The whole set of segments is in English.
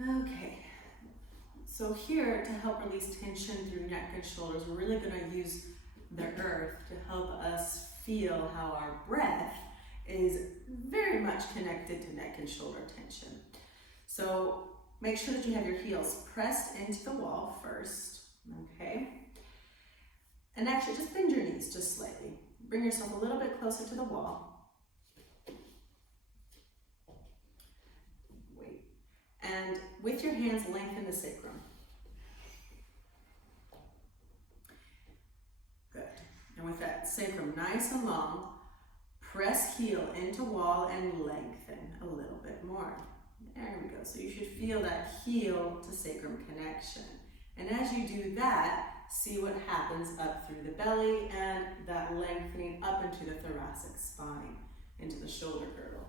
Okay, so here to help release tension through neck and shoulders, we're really going to use the earth to help us feel how our breath is very much connected to neck and shoulder tension. So make sure that you have your heels pressed into the wall first, okay? And actually just bend your knees just slightly. Bring yourself a little bit closer to the wall. Wait. And with your hands, lengthen the sacrum. Good. And with that sacrum nice and long, press heel into wall and lengthen a little bit more. There we go. So you should feel that heel to sacrum connection. And as you do that, see what happens up through the belly and that lengthening up into the thoracic spine, into the shoulder girdle.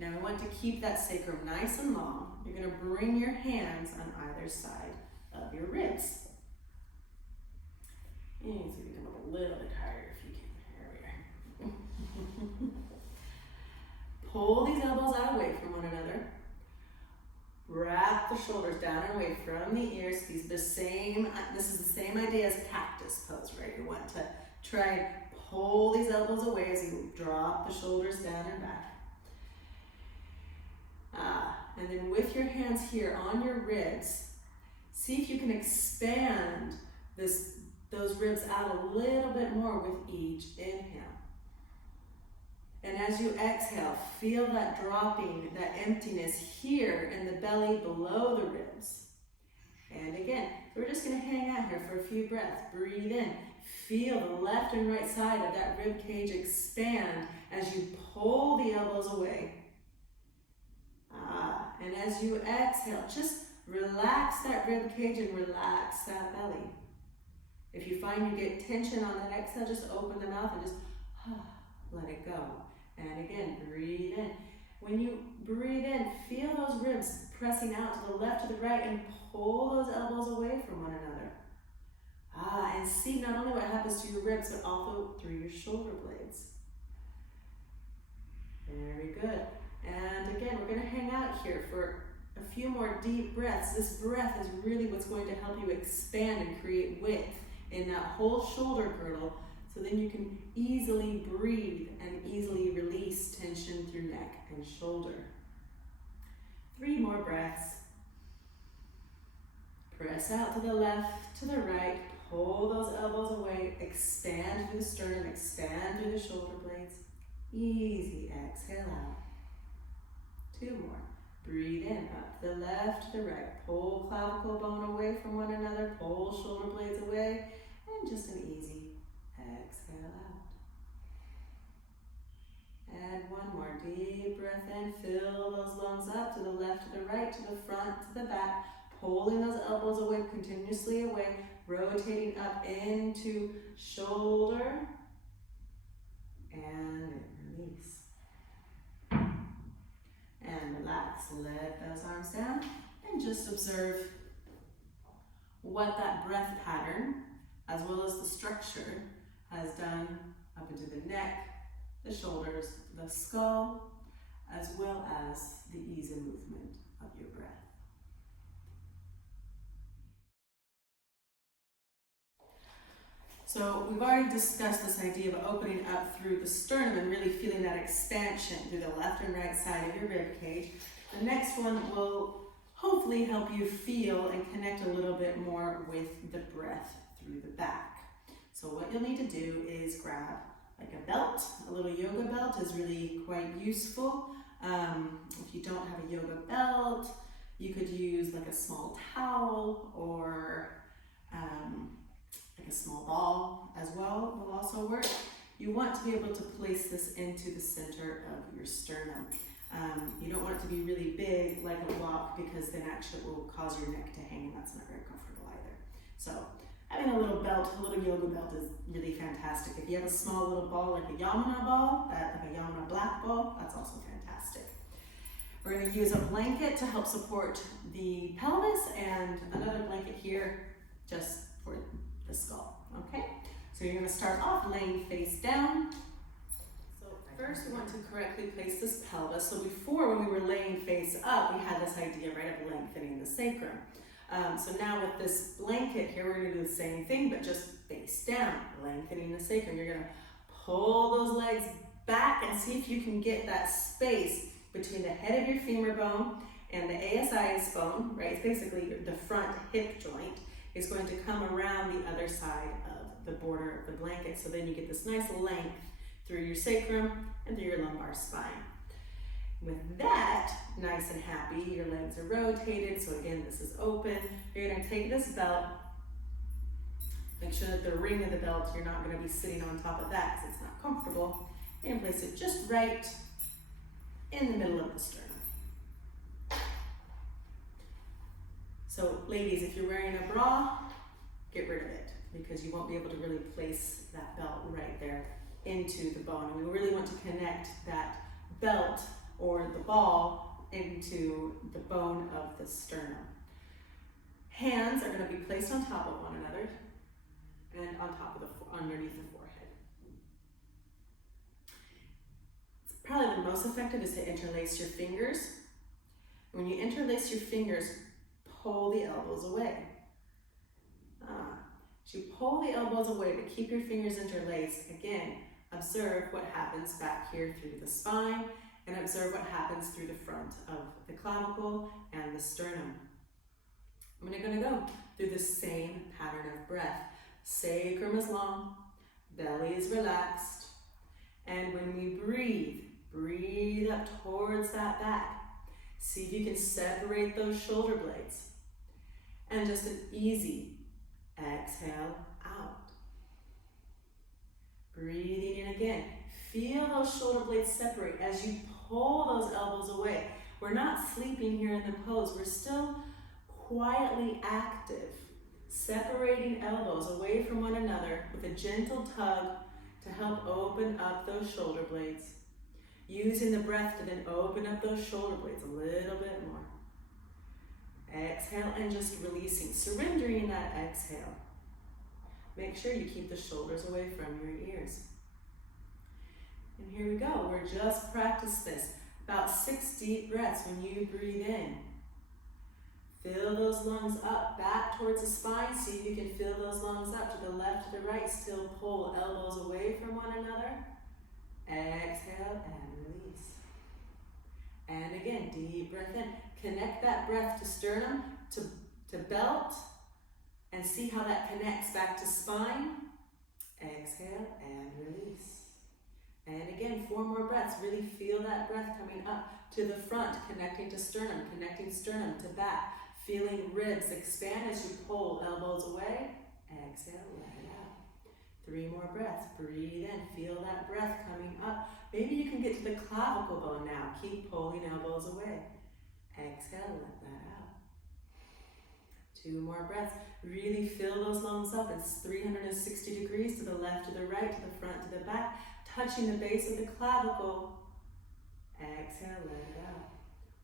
Now we want to keep that sacrum nice and long. You're going to bring your hands on either side of your ribs. And you can come up a little bit higher if you can. There we are. Pull these elbows out away from one another. Wrap the shoulders down and away from the ears. This is the same idea as cactus pose, right? You want to try and pull these elbows away as you drop the shoulders down and back. And then with your hands here on your ribs, see if you can expand those ribs out a little bit more with each inhale. And as you exhale, feel that dropping, that emptiness here in the belly below the ribs. And again, we're just going to hang out here for a few breaths. Breathe in. Feel the left and right side of that rib cage expand as you pull the elbows away. And as you exhale, just relax that rib cage and relax that belly. If you find you get tension on that exhale, just open the mouth and just let it go. And again, breathe in. When you breathe in, feel those ribs pressing out to the left, to the right, and pull those elbows away from one another. And see not only what happens to your ribs, but also through your shoulder blades. Very good. And again, we're going to hang out here for a few more deep breaths. This breath is really what's going to help you expand and create width in that whole shoulder girdle, so then you can easily breathe and easily release tension through neck and shoulder. 3 more breaths. Press out to the left, to the right, pull those elbows away, expand through the sternum, expand through the shoulder blades. Easy, exhale out. 2 more. Breathe in, up to the left, to the right. Pull clavicle bone away from one another, pull shoulder blades away, and just an easy exhale out. And 1 more deep breath in, fill those lungs up to the left, to the right, to the front, to the back, pulling those elbows away, continuously away, rotating up into shoulder, and release. And relax, let those arms down, and just observe what that breath pattern, as well as the structure, has done up into the neck, the shoulders, the skull, as well as the ease and movement of your breath. So we've already discussed this idea of opening up through the sternum and really feeling that expansion through the left and right side of your rib cage. The next one will hopefully help you feel and connect a little bit more with the breath through the back. So what you'll need to do is grab like a belt. A little yoga belt is really quite useful. If you don't have a yoga belt, you could use like a small towel or like a small ball as well will also work. You want to be able to place this into the center of your sternum. You don't want it to be really big like a block, because then actually it will cause your neck to hang, and that's not very comfortable either. So having a little belt, a little yoga belt is really fantastic. If you have a small little ball like a Yamuna ball, like a Yamuna black ball, that's also fantastic. We're going to use a blanket to help support the pelvis, and another blanket here just for the skull, okay? So you're going to start off laying face down. So first we want to correctly place this pelvis. So before, when we were laying face up, we had this idea, right, of lengthening the sacrum. So now with this blanket here, we're going to do the same thing, but just face down, lengthening the sacrum. You're going to pull those legs back and see if you can get that space between the head of your femur bone and the ASIS bone, right? It's basically the front hip joint is going to come around the other side of the border of the blanket. So then you get this nice length through your sacrum and through your lumbar spine. With that, nice and happy, your legs are rotated. So again, this is open. You're going to take this belt. Make sure that the ring of the belt, you're not going to be sitting on top of that because it's not comfortable. You're going to place it just right in the middle of the sternum. So ladies, if you're wearing a bra, get rid of it because you won't be able to really place that belt right there into the bone. And we really want to connect that belt or the ball into the bone of the sternum. Hands are going to be placed on top of one another and on top of underneath the forehead. Probably the most effective is to interlace your fingers. When you interlace your fingers, pull the elbows away. So you pull the elbows away, but keep your fingers interlaced. Again, observe what happens back here through the spine, and observe what happens through the front of the clavicle and the sternum. I'm going to go through the same pattern of breath. Sacrum is long, belly is relaxed, and when we breathe, breathe up towards that back. See if you can separate those shoulder blades. And just an easy exhale out. Breathing in again. Feel those shoulder blades separate as you pull those elbows away. We're not sleeping here in the pose. We're still quietly active, separating elbows away from one another with a gentle tug to help open up those shoulder blades. Using the breath to then open up those shoulder blades a little bit more. Exhale and just releasing, surrendering that exhale. Make sure you keep the shoulders away from your ears. And here we go, we're just practiced this. About 6 deep breaths when you breathe in. Fill those lungs up, back towards the spine. See if you can fill those lungs up to the left, to the right. Still pull elbows away from one another. Exhale and release. And again, deep breath in. Connect that breath to sternum, to belt, and see how that connects back to spine. Exhale and release. And again, 4 more breaths. Really feel that breath coming up to the front, connecting to sternum, connecting sternum to back. Feeling ribs expand as you pull elbows away. Exhale, let it out. 3 more breaths. Breathe in. Feel that breath coming up. Maybe you can get to the clavicle bone now. Keep pulling elbows away. Exhale, let that out. 2 more breaths. Really fill those lungs up. It's 360 degrees to the left, to the right, to the front, to the back. Touching the base of the clavicle. Exhale, let it out.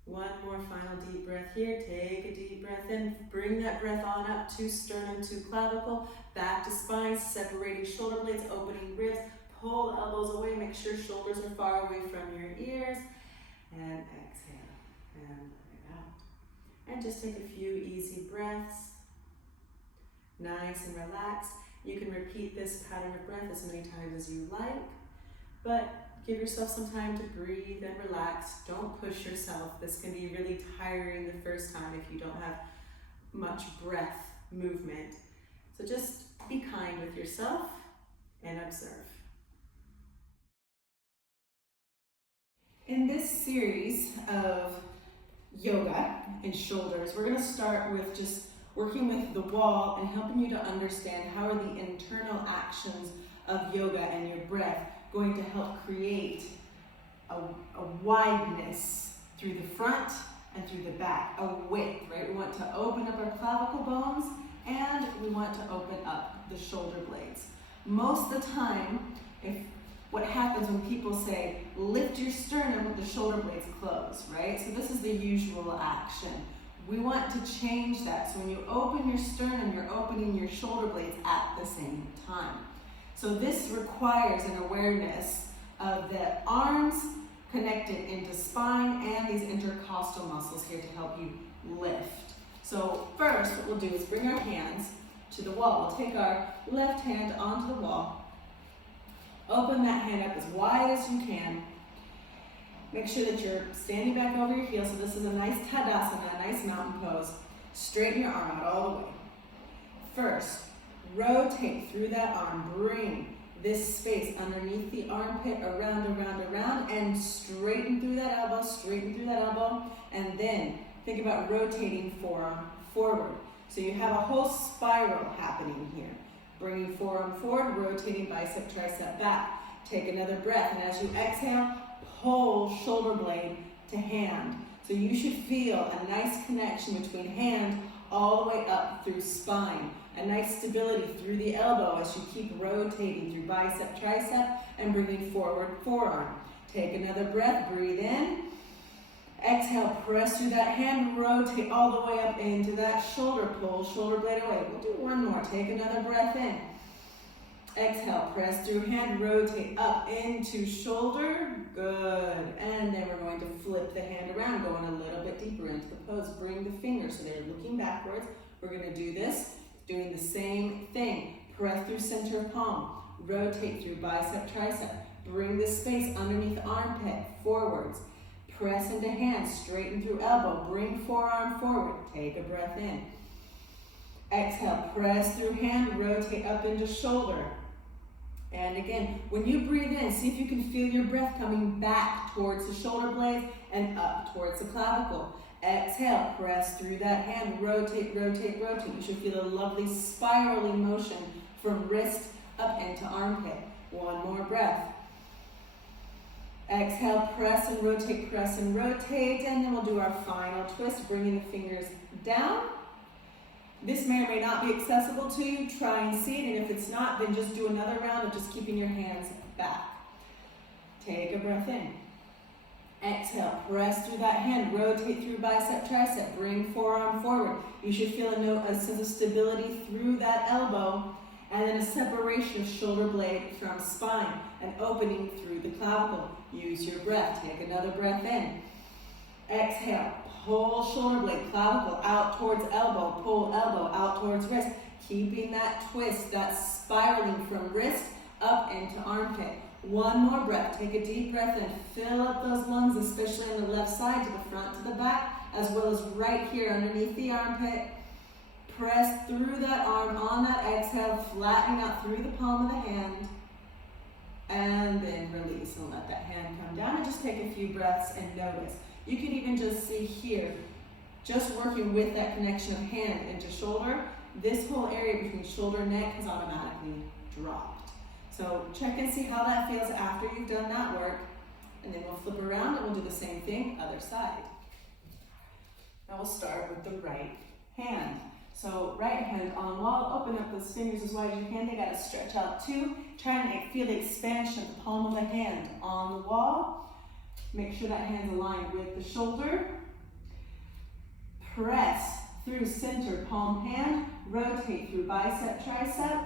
1 more final deep breath here. Take a deep breath in. Bring that breath on up to sternum, to clavicle, back to spine, separating shoulder blades, opening ribs. Pull elbows away. Make sure shoulders are far away from your ears. And exhale. And let it out. And just take a few easy breaths. Nice and relaxed. You can repeat this pattern of breath as many times as you like, but give yourself some time to breathe and relax. Don't push yourself. This can be really tiring the first time if you don't have much breath movement. So just be kind with yourself and observe. In this series of yoga and shoulders, we're going to start with just working with the wall and helping you to understand how are the internal actions of yoga and your breath going to help create a wideness through the front and through the back, a width, right? We want to open up our clavicle bones and we want to open up the shoulder blades. Most of the time, what happens when people say, lift your sternum with the shoulder blades closed, right? So this is the usual action. We want to change that. So when you open your sternum, you're opening your shoulder blades at the same time. So this requires an awareness of the arms connected into spine and these intercostal muscles here to help you lift. So first, what we'll do is bring our hands to the wall. We'll take our left hand onto the wall. Open that hand up as wide as you can. Make sure that you're standing back over your heels. So this is a nice Tadasana, a nice mountain pose. Straighten your arm out all the way. First, rotate through that arm. Bring this space underneath the armpit, around, and straighten through that elbow, and then think about rotating forearm forward. So you have a whole spiral happening here. Bringing forearm forward, rotating bicep, tricep back. Take another breath, and as you exhale, pull shoulder blade to hand. So you should feel a nice connection between hand all the way up through spine. A nice stability through the elbow as you keep rotating through bicep, tricep, and bringing forward forearm. Take another breath, breathe in. Exhale, press through that hand, rotate all the way up into that shoulder, pull shoulder blade away. We'll do one more, take another breath in. Exhale, press through hand, rotate up into shoulder, good. And then we're going to flip the hand around, going a little bit deeper into the pose. Bring the fingers so they're looking backwards. We're gonna do this, doing the same thing. Press through center of palm, rotate through bicep, tricep. Bring the space underneath armpit, forwards. Press into hand, straighten through elbow, bring forearm forward. Take a breath in. Exhale, press through hand, rotate up into shoulder. And again, when you breathe in, see if you can feel your breath coming back towards the shoulder blades and up towards the clavicle. Exhale, press through that hand, rotate. You should feel a lovely spiraling motion from wrist up into armpit. One more breath. Exhale, press and rotate, and then we'll do our final twist, bringing the fingers down. This may or may not be accessible to you. Try and see it, and if it's not, then just do another round of just keeping your hands back. Take a breath in. Exhale, press through that hand, rotate through bicep, tricep, bring forearm forward. You should feel a sense of stability through that elbow, and then a separation of shoulder blade from spine, an opening through the clavicle. Use your breath. Take another breath in. Exhale, pull shoulder blade, clavicle out towards elbow, pull elbow out towards wrist, keeping that twist, that spiraling from wrist up into armpit. One more breath. Take a deep breath in. Fill up those lungs, especially on the left side, to the front, to the back, as well as right here underneath the armpit. Press through that arm on that exhale, flattening out through the palm of the hand, and then release and let that hand come down, and just take a few breaths and notice. You can even just see here, just working with that connection of hand into shoulder, this whole area between shoulder and neck has automatically dropped. So check and see how that feels after you've done that work, and then we'll flip around and we'll do the same thing, other side. Now we'll start with the right hand. So right hand on wall, open up those fingers as wide as you can. They gotta stretch out too. Try and feel the expansion of the palm of the hand on the wall. Make sure that hand's aligned with the shoulder. Press through center palm hand, rotate through bicep, tricep,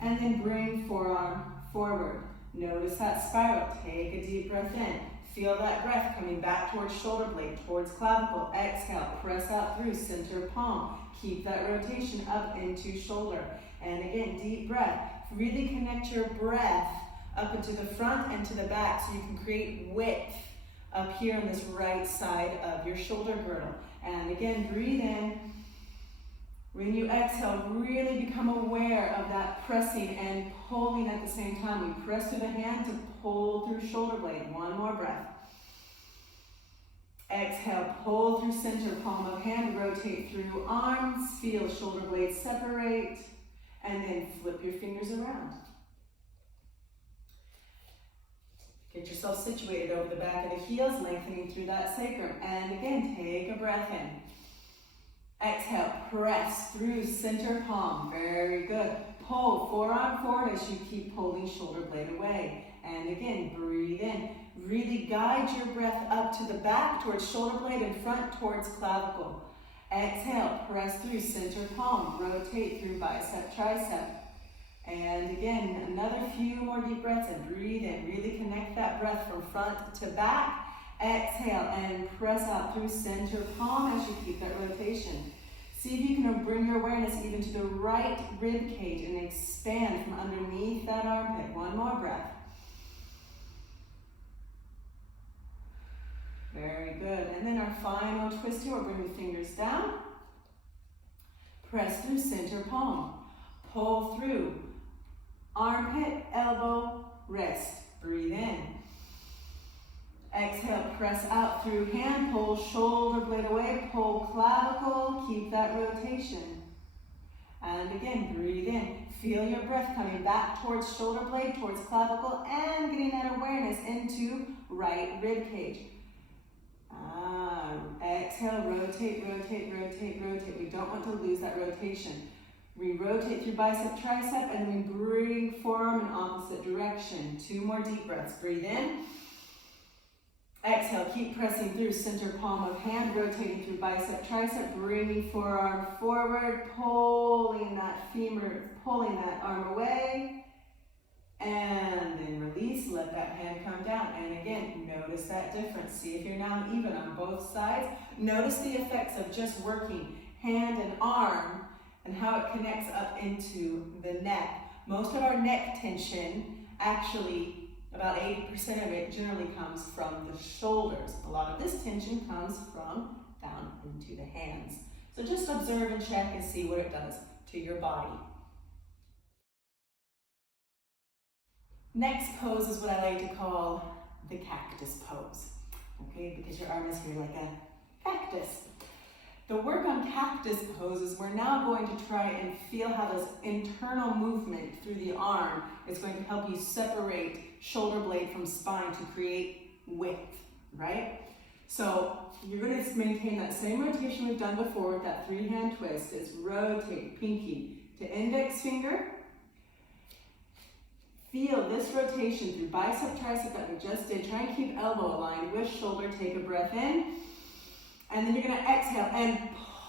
and then bring forearm forward. Notice that spiral. Take a deep breath in. Feel that breath coming back towards shoulder blade, towards clavicle. Exhale, press out through center palm. Keep that rotation up into shoulder. And again, deep breath. Really connect your breath up into the front and to the back so you can create width up here on this right side of your shoulder girdle. And again, breathe in. When you exhale, really become aware of that pressing and pulling at the same time. We press through the hand to pull through shoulder blade. One more breath. Exhale, pull through center, palm of hand, rotate through arms, feel shoulder blades separate, and then flip your fingers around. Get yourself situated over the back of the heels, lengthening through that sacrum. And again, take a breath in. Exhale, press through center palm. Very good. Pull forearm forward as you keep pulling shoulder blade away. And again, breathe in. Really guide your breath up to the back towards shoulder blade and front towards clavicle. Exhale, press through center palm. Rotate through bicep, tricep. And again, another few more deep breaths and breathe in. Really connect that breath from front to back. Exhale and press out through center palm as you keep that rotation. See if you can bring your awareness even to the right rib cage and expand from underneath that armpit. One more breath. Very good. And then our final twist here, we'll bring the fingers down. Press through center palm. Pull through armpit, elbow, wrist. Breathe in. Exhale, press out through hand, pull shoulder blade away, pull clavicle, keep that rotation. And again, breathe in. Feel your breath coming back towards shoulder blade, towards clavicle, and getting that awareness into right rib cage. Exhale, rotate, rotate, rotate, rotate. We don't want to lose that rotation. We rotate through bicep, tricep, and we bring forearm in opposite direction. 2 more deep breaths. Breathe in. Exhale, keep pressing through center palm of hand, rotating through bicep, tricep, bringing forearm forward, pulling that femur, pulling that arm away, and then release, let that hand come down. And again, notice that difference. See if you're now even on both sides. Notice the effects of just working hand and arm and how it connects up into the neck. Most of our neck tension actually, about 80% of it generally comes from the shoulders. A lot of this tension comes from down into the hands. So just observe and check and see what it does to your body. Next pose is what I like to call the cactus pose. Okay, because your arm is here like a cactus. The work on cactus poses, we're now going to try and feel how this internal movement through the arm is going to help you separate shoulder blade from spine to create width, right? So you're going to maintain that same rotation we've done before with that 3-hand twist. Is rotate pinky to index finger. Feel this rotation through bicep, tricep that we just did. Try and keep elbow aligned with shoulder. Take a breath in. And then you're going to exhale and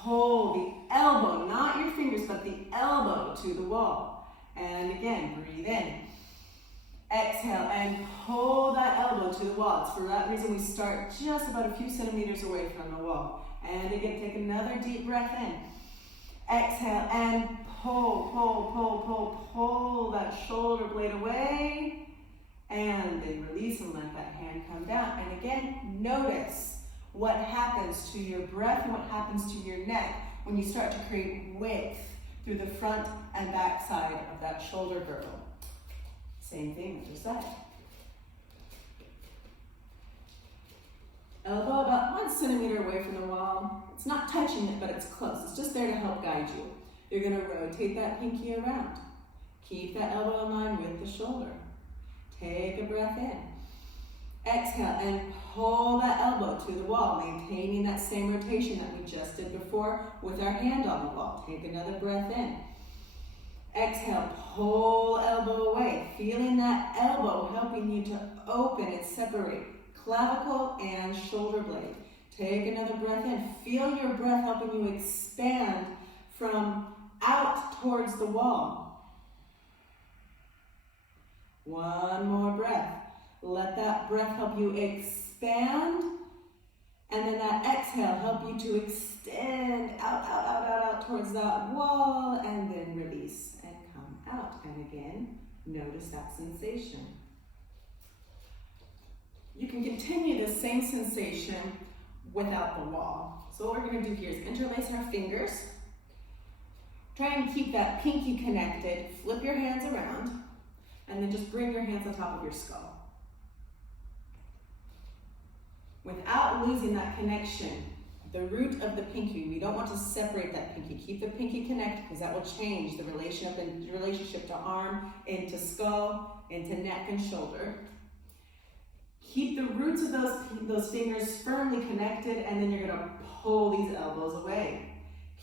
pull the elbow, not your fingers, but the elbow to the wall. And again, breathe in. Exhale and pull that elbow to the wall. It's for that reason we start just about a few centimeters away from the wall. And again, take another deep breath in. Exhale and pull, pull, pull, pull, pull that shoulder blade away. And then release and let that hand come down. And again, notice what happens to your breath and what happens to your neck when you start to create width through the front and back side of that shoulder girdle. Same thing with your side. Elbow about 1 centimeter away from the wall. It's not touching it, but it's close. It's just there to help guide you. You're going to rotate that pinky around. Keep that elbow in line with the shoulder. Take a breath in. Exhale and pull that elbow to the wall, maintaining that same rotation that we just did before with our hand on the wall. Take another breath in. Exhale, pull elbow away, feeling that elbow helping you to open and separate clavicle and shoulder blade. Take another breath in. Feel your breath helping you expand from out towards the wall. 1 more breath. Let that breath help you expand, and then that exhale help you to extend out towards that wall, and then release and come out. And again, notice that sensation. You can continue the same sensation without the wall. So what we're going to do here is interlace our fingers. Try and keep that pinky connected. Flip your hands around, and then just bring your hands on top of your skull. Without losing that connection, the root of the pinky, we don't want to separate that pinky. Keep the pinky connected because that will change the relationship to arm, into skull, into neck and shoulder. Keep the roots of those fingers firmly connected, and then you're going to pull these elbows away.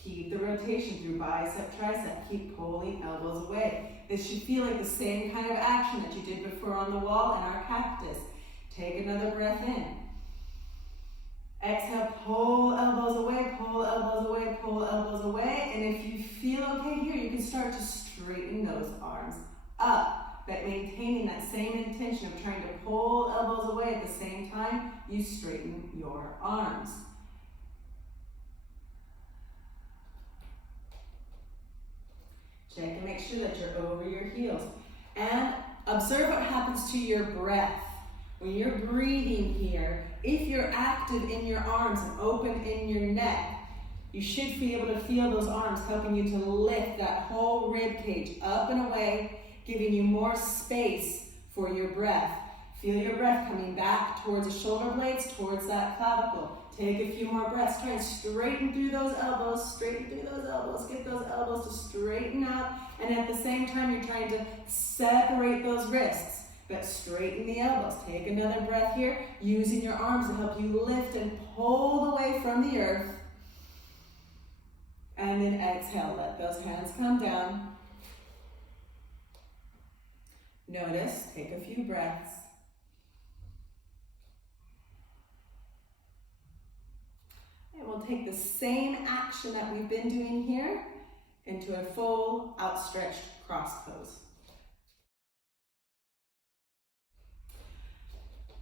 Keep the rotation through bicep, tricep. Keep pulling elbows away. This should feel like the same kind of action that you did before on the wall in our cactus. Take another breath in. Exhale, pull elbows away, pull elbows away, pull elbows away. And if you feel okay here, you can start to straighten those arms but maintaining that same intention of trying to pull elbows away at the same time, you straighten your arms. Check and make sure that you're over your heels. And observe what happens to your breath. When you're breathing here, if you're active in your arms and open in your neck, you should be able to feel those arms helping you to lift that whole rib cage up and away, giving you more space for your breath. Feel your breath coming back towards the shoulder blades, towards that clavicle. Take a few more breaths. Try and straighten through those elbows, straighten through those elbows. Get those elbows to straighten out. And at the same time, you're trying to separate those wrists, but straighten the elbows. Take another breath here, using your arms to help you lift and pull away from the earth. And then exhale, let those hands come down. Notice, take a few breaths. And we'll take the same action that we've been doing here into a full outstretched cross pose.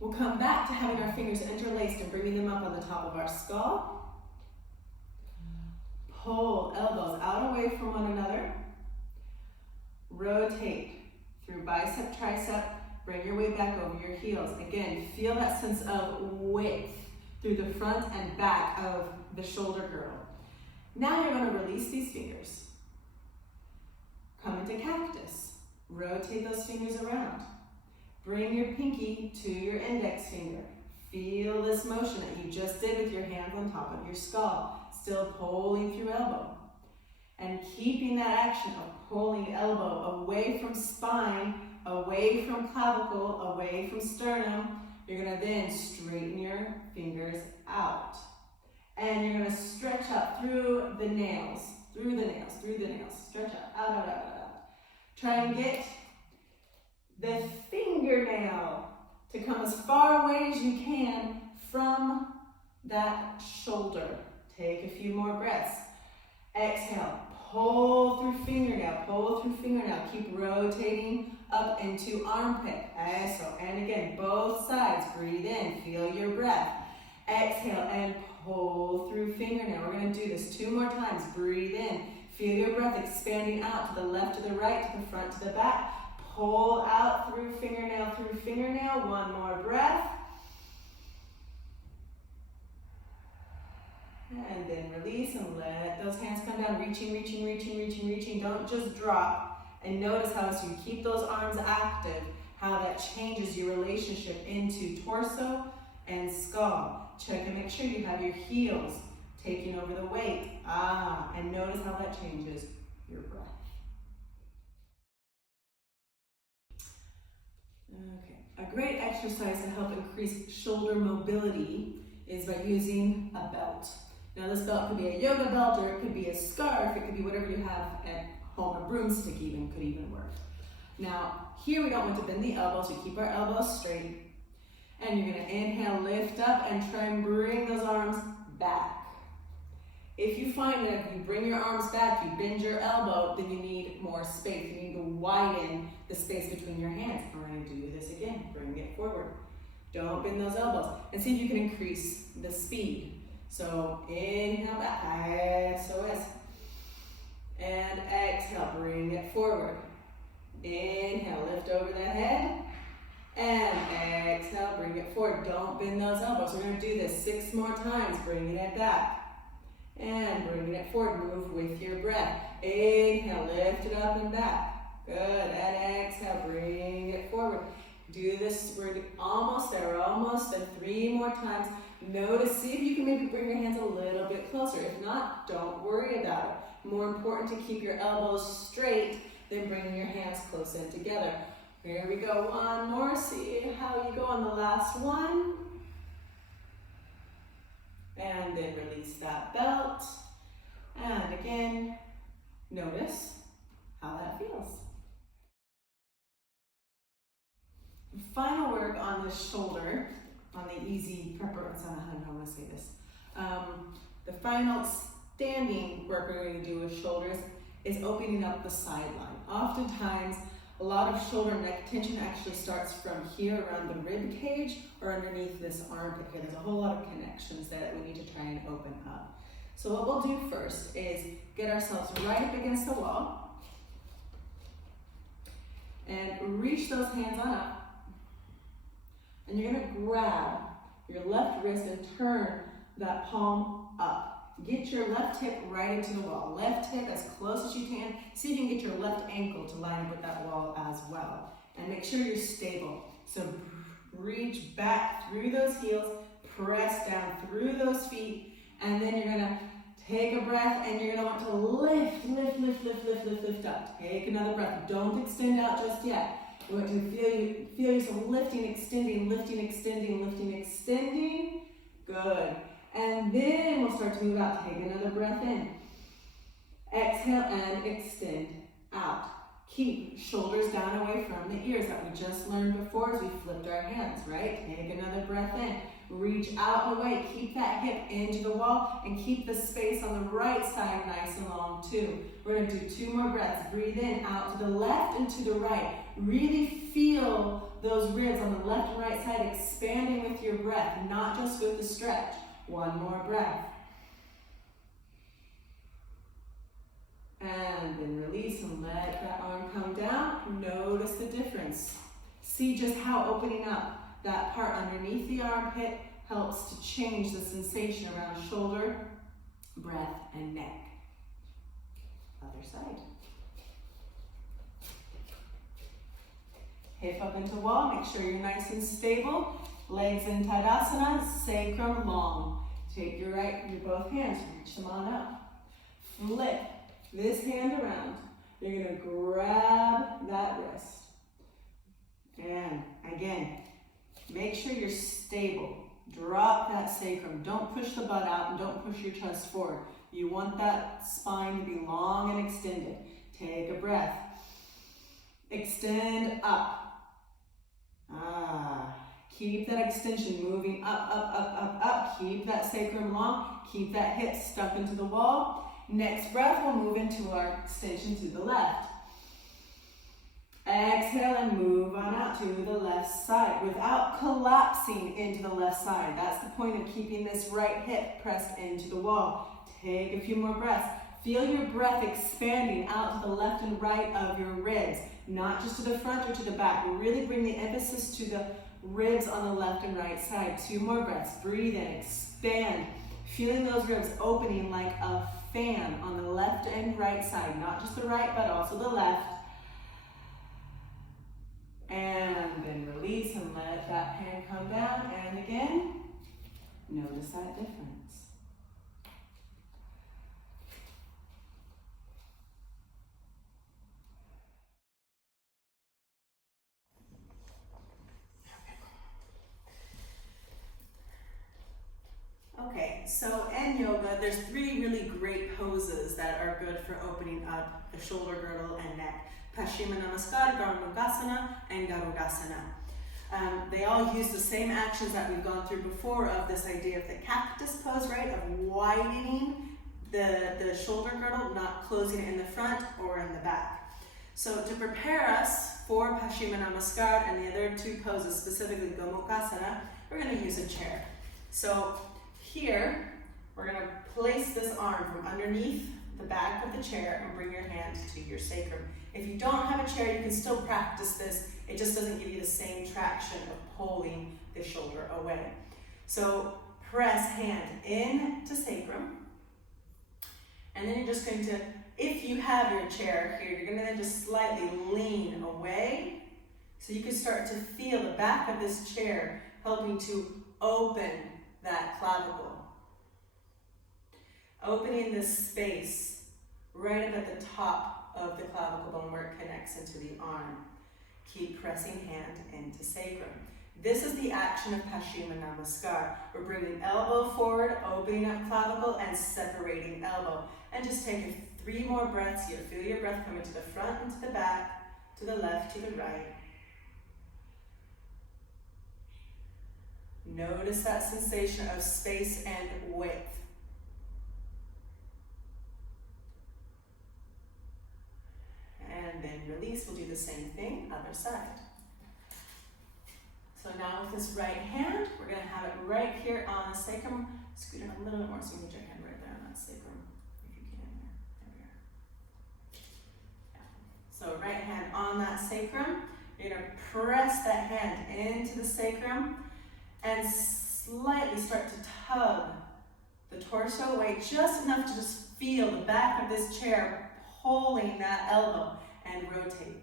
We'll come back to having our fingers interlaced and bringing them up on the top of our skull. Pull elbows out away from one another. Rotate through bicep, tricep. Bring your weight back over your heels. Again, feel that sense of width through the front and back of the shoulder girdle. Now you're going to release these fingers. Come into cactus. Rotate those fingers around. Bring your pinky to your index finger. Feel this motion that you just did with your hands on top of your skull. Still pulling through elbow. And keeping that action of pulling elbow away from spine, away from clavicle, away from sternum. You're going to then straighten your fingers out. And you're going to stretch up through the nails, through the nails, through the nails. Stretch out, out, out, out, out. Try and get the fingernail to come as far away as you can from that shoulder. Take a few more breaths. Exhale, pull through fingernail, pull through fingernail. Keep rotating up into armpit. Exhale, and again, both sides. Breathe in, feel your breath. Exhale and pull through fingernail. We're going to do this 2 more times. Breathe in, feel your breath expanding out to the left, to the right, to the front, to the back. Pull out through fingernail, 1 more breath. And then release and let those hands come down, reaching, reaching, reaching, reaching, reaching. Don't just drop. And notice how as you keep those arms active, how that changes your relationship into torso and skull. Check and make sure you have your heels taking over the weight. And notice how that changes your breath. Okay, a great exercise to help increase shoulder mobility is by using a belt. Now this belt could be a yoga belt, or it could be a scarf, it could be whatever you have at home. A broomstick even could even work. Now here we don't want to bend the elbows, we keep our elbows straight. And you're going to inhale, lift up, and try and bring those arms back. If you find that if you bring your arms back, you bend your elbow, then you need more space. You need to widen the space between your hands. We're going to do this again. Bring it forward. Don't bend those elbows. And see if you can increase the speed. So inhale back, SOS. And exhale, bring it forward. Inhale, lift over the head. And exhale, bring it forward. Don't bend those elbows. We're going to do this 6 more times, bringing it back. And bringing it forward, move with your breath. Inhale, lift it up and back. Good, and exhale, bring it forward. Do this, we're almost there, 3 more times. Notice, see if you can maybe bring your hands a little bit closer. If not, don't worry about it. More important to keep your elbows straight than bringing your hands close in together. Here we go, 1 more. See how you go on the last one. And then release that belt. And again, notice how that feels. Final work on the shoulder, on the easy preparation, I don't know how to say this. The final standing work we're going to do with shoulders is opening up the sideline. Oftentimes, A lot of shoulder and neck tension actually starts from here around the rib cage or underneath this armpit here. There's a whole lot of connections there that we need to try and open up. So what we'll do first is get ourselves right up against the wall and reach those hands on up. And you're gonna grab your left wrist and turn that palm up. Get your left hip right into the wall. Left hip as close as you can. See if you can get your left ankle to line up with that wall as well. And make sure you're stable. So reach back through those heels, press down through those feet, and then you're gonna take a breath and you're gonna want to lift up. Take another breath. Don't extend out just yet. You want to feel yourself lifting, extending. Good. And then we'll start to move out. Take another breath in. Exhale and extend out. Keep shoulders down away from the ears that we just learned before as we flipped our hands, right? Take another breath in. Reach out and away. Keep that hip into the wall and keep the space on the right side nice and long too. We're going to do 2 more breaths. Breathe in, out to the left and to the right. Really feel those ribs on the left and right side expanding with your breath, not just with the stretch. 1 more breath. And then release and let that arm come down. Notice the difference. See just how opening up that part underneath the armpit helps to change the sensation around shoulder, breath, and neck. Other side. Hip up into wall. Make sure you're nice and stable. Legs in Tadasana, sacrum long. Take your both hands, reach them on up. Flip this hand around. You're gonna grab that wrist. And again, make sure you're stable. Drop that sacrum. Don't push the butt out and don't push your chest forward. You want that spine to be long and extended. Take a breath. Extend up. Keep that extension moving up. Keep that sacrum long. Keep that hip stuck into the wall. Next breath, we'll move into our extension to the left. Exhale and move on out to the left side without collapsing into the left side. That's the point of keeping this right hip pressed into the wall. Take a few more breaths. Feel your breath expanding out to the left and right of your ribs, not just to the front or to the back. Really bring the emphasis to the ribs on the left and right side. 2 more breaths. Breathe in, expand. Feeling those ribs opening like a fan on the left and right side. Not just the right, but also the left. And then release and let that hand come down. And again, notice that difference. Okay, so in yoga, there's 3 really great poses that are good for opening up the shoulder girdle and neck. Pashima Namaskar, Karmuka, and Garugasana. They all use the same actions that we've gone through before of this idea of the cactus pose, right? Of widening the shoulder girdle, not closing it in the front or in the back. So to prepare us for Pashima Namaskar and the other 2 poses, specifically Gomukhasana, we're going to use a chair. So here, we're going to place this arm from underneath the back of the chair and bring your hand to your sacrum. If you don't have a chair, you can still practice this. It just doesn't give you the same traction of pulling the shoulder away. So press hand in to sacrum. And then you're just going to, if you have your chair here, you're going to then just slightly lean away. So you can start to feel the back of this chair helping to open that clavicle. Opening this space right up at the top of the clavicle bone where it connects into the arm. Keep pressing hand into sacrum. This is the action of Pashima Namaskar. We're bringing elbow forward, opening up clavicle, and separating elbow. And just take 3 more breaths here. Feel your breath coming to the front and to the back, to the left, to the right. Notice that sensation of space and width. And then release obliques. We'll do the same thing, other side. So now with this right hand, we're going to have it right here on the sacrum. Scoot it a little bit more so you need your hand right there on that sacrum, if you can. There we are. Yeah. So right hand on that sacrum. You're going to press that hand into the sacrum and slightly start to tug the torso away just enough to just feel the back of this chair pulling that elbow, and rotate,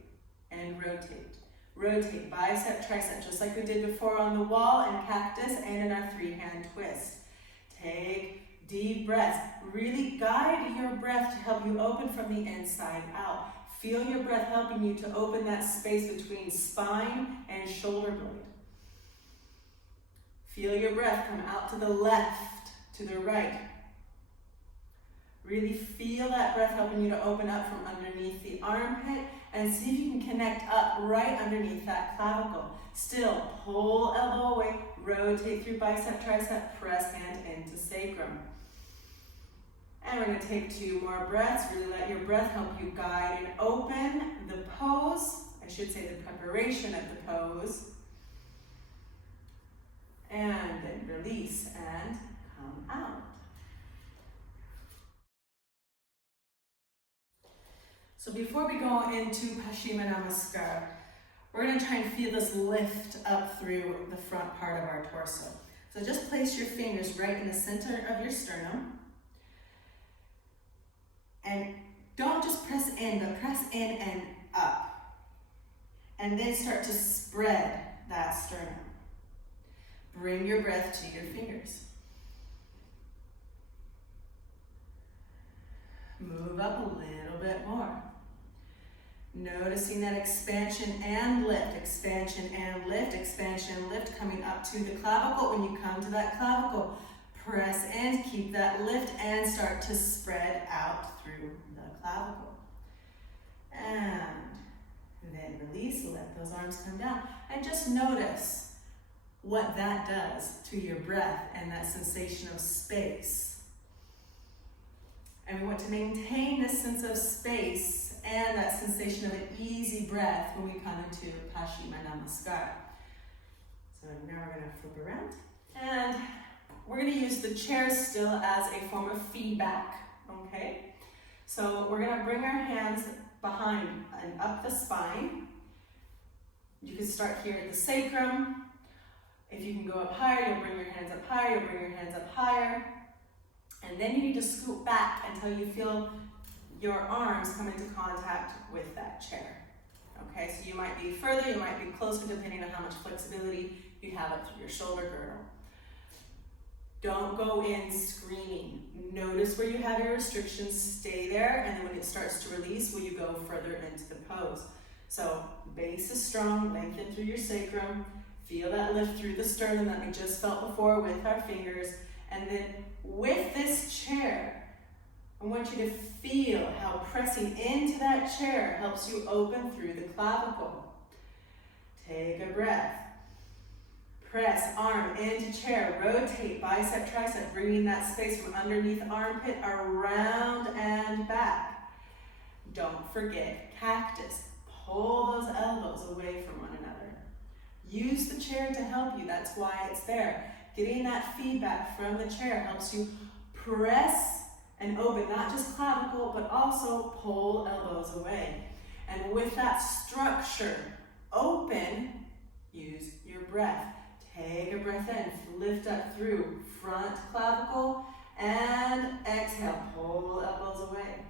and rotate. Rotate, bicep, tricep, just like we did before on the wall and cactus and in our 3-hand twist. Take deep breaths. Really guide your breath to help you open from the inside out. Feel your breath helping you to open that space between spine and shoulder blade. Feel your breath come out to the left, to the right. Really feel that breath helping you to open up from underneath the armpit, and see if you can connect up right underneath that clavicle. Still, pull elbow away, rotate through bicep, tricep, press hand into sacrum. And we're going to take 2 more breaths. Really let your breath help you guide and open the pose. I should say the preparation of the pose. And then release and come out. So before we go into Pashima Namaskar, we're going to try and feel this lift up through the front part of our torso. So just place your fingers right in the center of your sternum. And don't just press in, but press in and up. And then start to spread that sternum. Bring your breath to your fingers. Move up a little bit more. Noticing that expansion and lift, expansion and lift, expansion and lift, coming up to the clavicle. When you come to that clavicle, press in, keep that lift, and start to spread out through the clavicle. And then release, let those arms come down. And just notice what that does to your breath and that sensation of space. And we want to maintain this sense of space and that sensation of an easy breath when we come into Pashima Namaskar. So now we're going to flip around. And we're going to use the chair still as a form of feedback, okay? So we're going to bring our hands behind and up the spine. You can start here at the sacrum. If you can go up higher, you'll bring your hands up higher, you'll bring your hands up higher. And then you need to scoot back until you feel your arms come into contact with that chair. Okay, so you might be further, you might be closer, depending on how much flexibility you have up through your shoulder girdle. Don't go in screaming. Notice where you have your restrictions, stay there, and then when it starts to release, will you go further into the pose? So base is strong, lengthen through your sacrum, feel that lift through the sternum that we just felt before with our fingers, and then with this chair, I want you to feel how pressing into that chair helps you open through the clavicle. Take a breath. Press arm into chair. Rotate bicep, tricep, bringing that space from underneath armpit around and back. Don't forget cactus. Pull those elbows away from one another. Use the chair to help you. That's why it's there. Getting that feedback from the chair helps you press and open, not just clavicle, but also pull elbows away. And with that structure, open, use your breath. Take a breath in, lift up through front clavicle, and exhale, pull elbows away.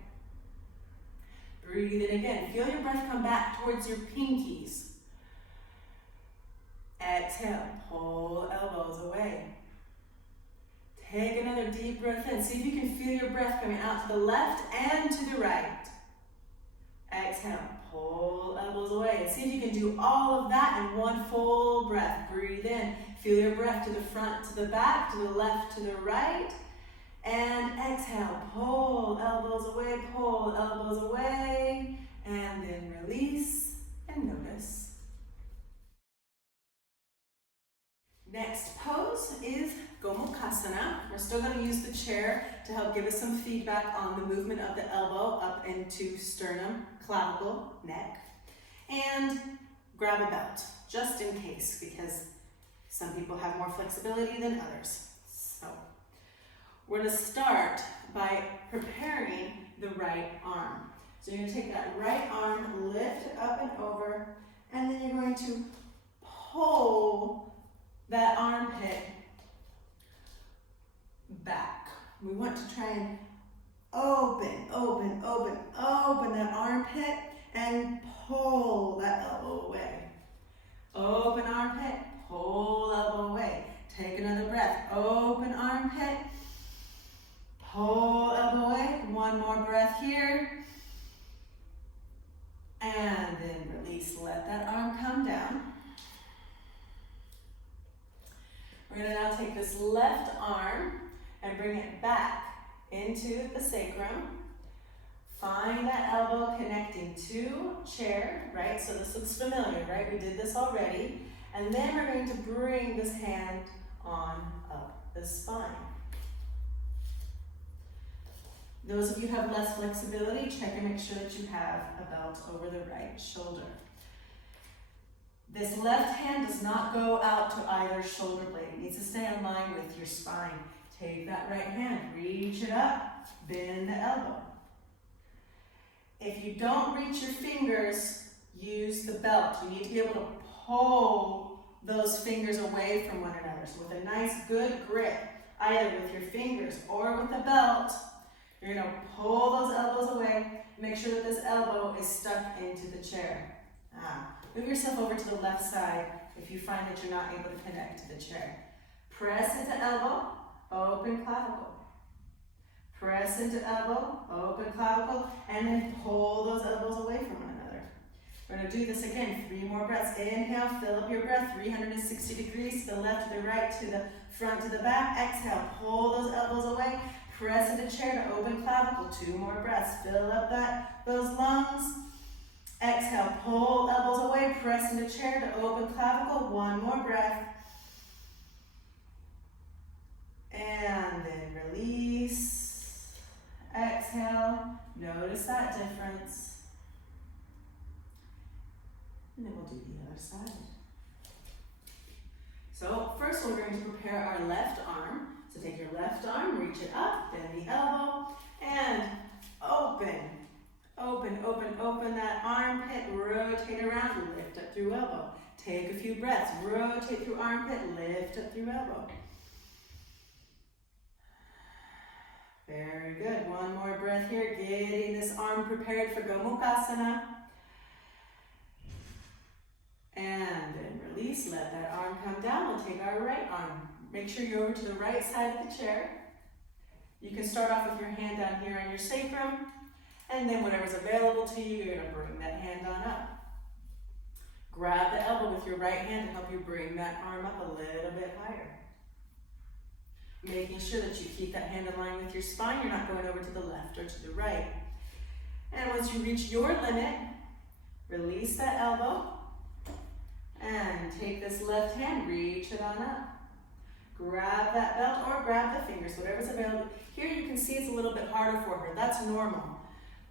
Breathe in again. Feel your breath come back towards your pinkies. Exhale, pull elbows away. Take another deep breath in. See if you can feel your breath coming out to the left and to the right. Exhale, pull elbows away. And see if you can do all of that in one full breath. Breathe in. Feel your breath to the front, to the back, to the left, to the right. And exhale, pull elbows away, and then release and notice. Next pose is Karmuka. We're still going to use the chair to help give us some feedback on the movement of the elbow up into sternum, clavicle, neck. And grab a belt, just in case, because some people have more flexibility than others. So we're going to start by preparing the right arm. So you're going to take that right arm, lift it up and over, and then you're going to pull that armpit back. We want to try and open that armpit and pull that elbow away. Open armpit, pull elbow away. Take another breath. Open armpit, pull elbow away. One more breath here. And then release, let that arm come down. We're going to now take this left arm and bring it back into the sacrum. Find that elbow connecting to chair, right? So this looks familiar, right? We did this already. And then we're going to bring this hand on up the spine. Those of you who have less flexibility, check and make sure that you have a belt over the right shoulder. This left hand does not go out to either shoulder blade. It needs to stay in line with your spine. Take that right hand, reach it up, bend the elbow. If you don't reach your fingers, use the belt. You need to be able to pull those fingers away from one another. So with a nice good grip, either with your fingers or with the belt, you're going to pull those elbows away. Make sure that this elbow is stuck into the chair. Move yourself over to the left side if you find that you're not able to connect to the chair. Press into elbow, open clavicle. Press into elbow, open clavicle, and then pull those elbows away from one another. We're going to do this again. 3 more breaths. Inhale, fill up your breath, 360 degrees, to the left, to the right, to the front, to the back. Exhale, pull those elbows away. Press into chair to open clavicle. 2 more breaths. Fill up those lungs. Exhale, pull elbows away. Press into chair to open clavicle. 1 more breath. And then release. Exhale. Notice that difference. And then we'll do the other side. So first we're going to prepare our left arm. So take your left arm, reach it up, bend the elbow, and open. Open that armpit, rotate around, lift up through elbow. Take a few breaths, rotate through armpit, lift up through elbow. Very good. 1 more breath here, getting this arm prepared for Karmuka. And then release, let that arm come down. We'll take our right arm. Make sure you're over to the right side of the chair. You can start off with your hand down here on your sacrum, and then whatever's available to you, you're going to bring that hand on up. Grab the elbow with your right hand to help you bring that arm up a little bit higher. Making sure that you keep that hand in line with your spine. You're not going over to the left or to the right. And once you reach your limit, release that elbow and take this left hand, reach it on up. Grab that belt or grab the fingers, whatever's available. Here you can see it's a little bit harder for her. That's normal.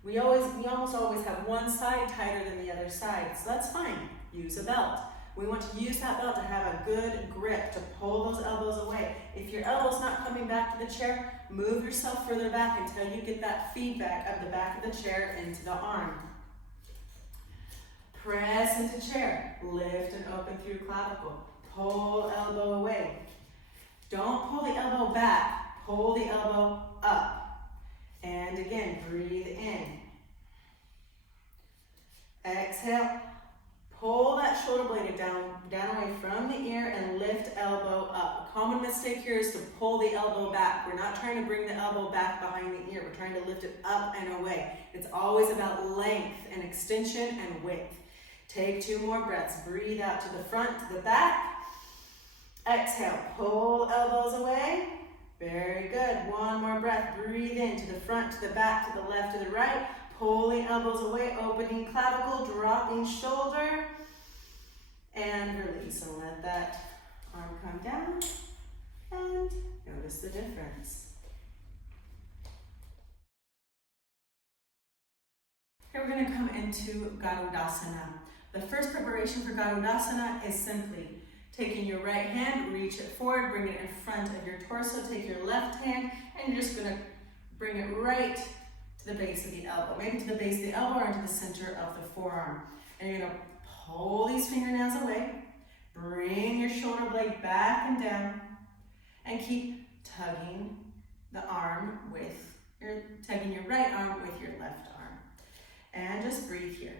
We almost always have one side tighter than the other side, so that's fine. Use a belt. We want to use that belt to have a good grip to pull those elbows away. If your elbow's not coming back to the chair, move yourself further back until you get that feedback of the back of the chair into the arm. Press into chair. Lift and open through clavicle. Pull elbow away. Don't pull the elbow back. Pull the elbow up. And again, breathe in. Exhale. Pull that shoulder blade down away from the ear and lift elbow up. A common mistake here is to pull the elbow back. We're not trying to bring the elbow back behind the ear. We're trying to lift it up and away. It's always about length and extension and width. Take 2 more breaths. Breathe out to the front, to the back. Exhale, pull elbows away. Very good. 1 more breath. Breathe in to the front, to the back, to the left, to the right. Pull the elbows away, opening clavicle, dropping shoulder. And release and let that arm come down. And notice the difference. Here we're going to come into Garudasana. The first preparation for Garudasana is simply taking your right hand, reach it forward, bring it in front of your torso, take your left hand, and you're just gonna bring it right to the base of the elbow, maybe to the base of the elbow or into the center of the forearm. And you're gonna pull these fingernails away, bring your shoulder blade back and down, and keep tugging the arm with tugging your right arm with your left arm. And just breathe here.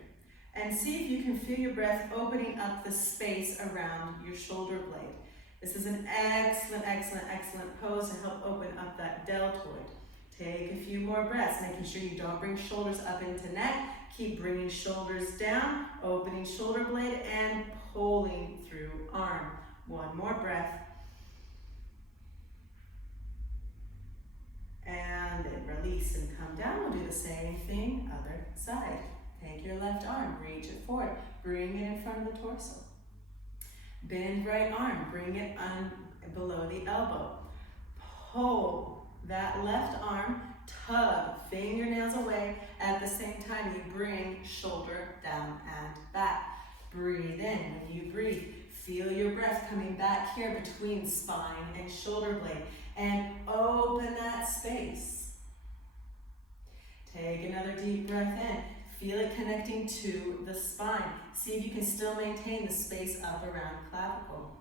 And see if you can feel your breath opening up the space around your shoulder blade. This is an excellent, excellent, excellent pose to help open up that deltoid. Take a few more breaths, making sure you don't bring shoulders up into neck. Keep bringing shoulders down, opening shoulder blade, and pulling through arm. One more breath. And then release and come down. We'll do the same thing, other side. Take your left arm, reach it forward, bring it in front of the torso. Bend right arm, bring it below the elbow. Pull that left arm, tug fingernails away. At the same time, you bring shoulder down and back. Breathe in. When you breathe, feel your breath coming back here between spine and shoulder blade. And open that space. Take another deep breath in. Feel it connecting to the spine. See if you can still maintain the space up around clavicle.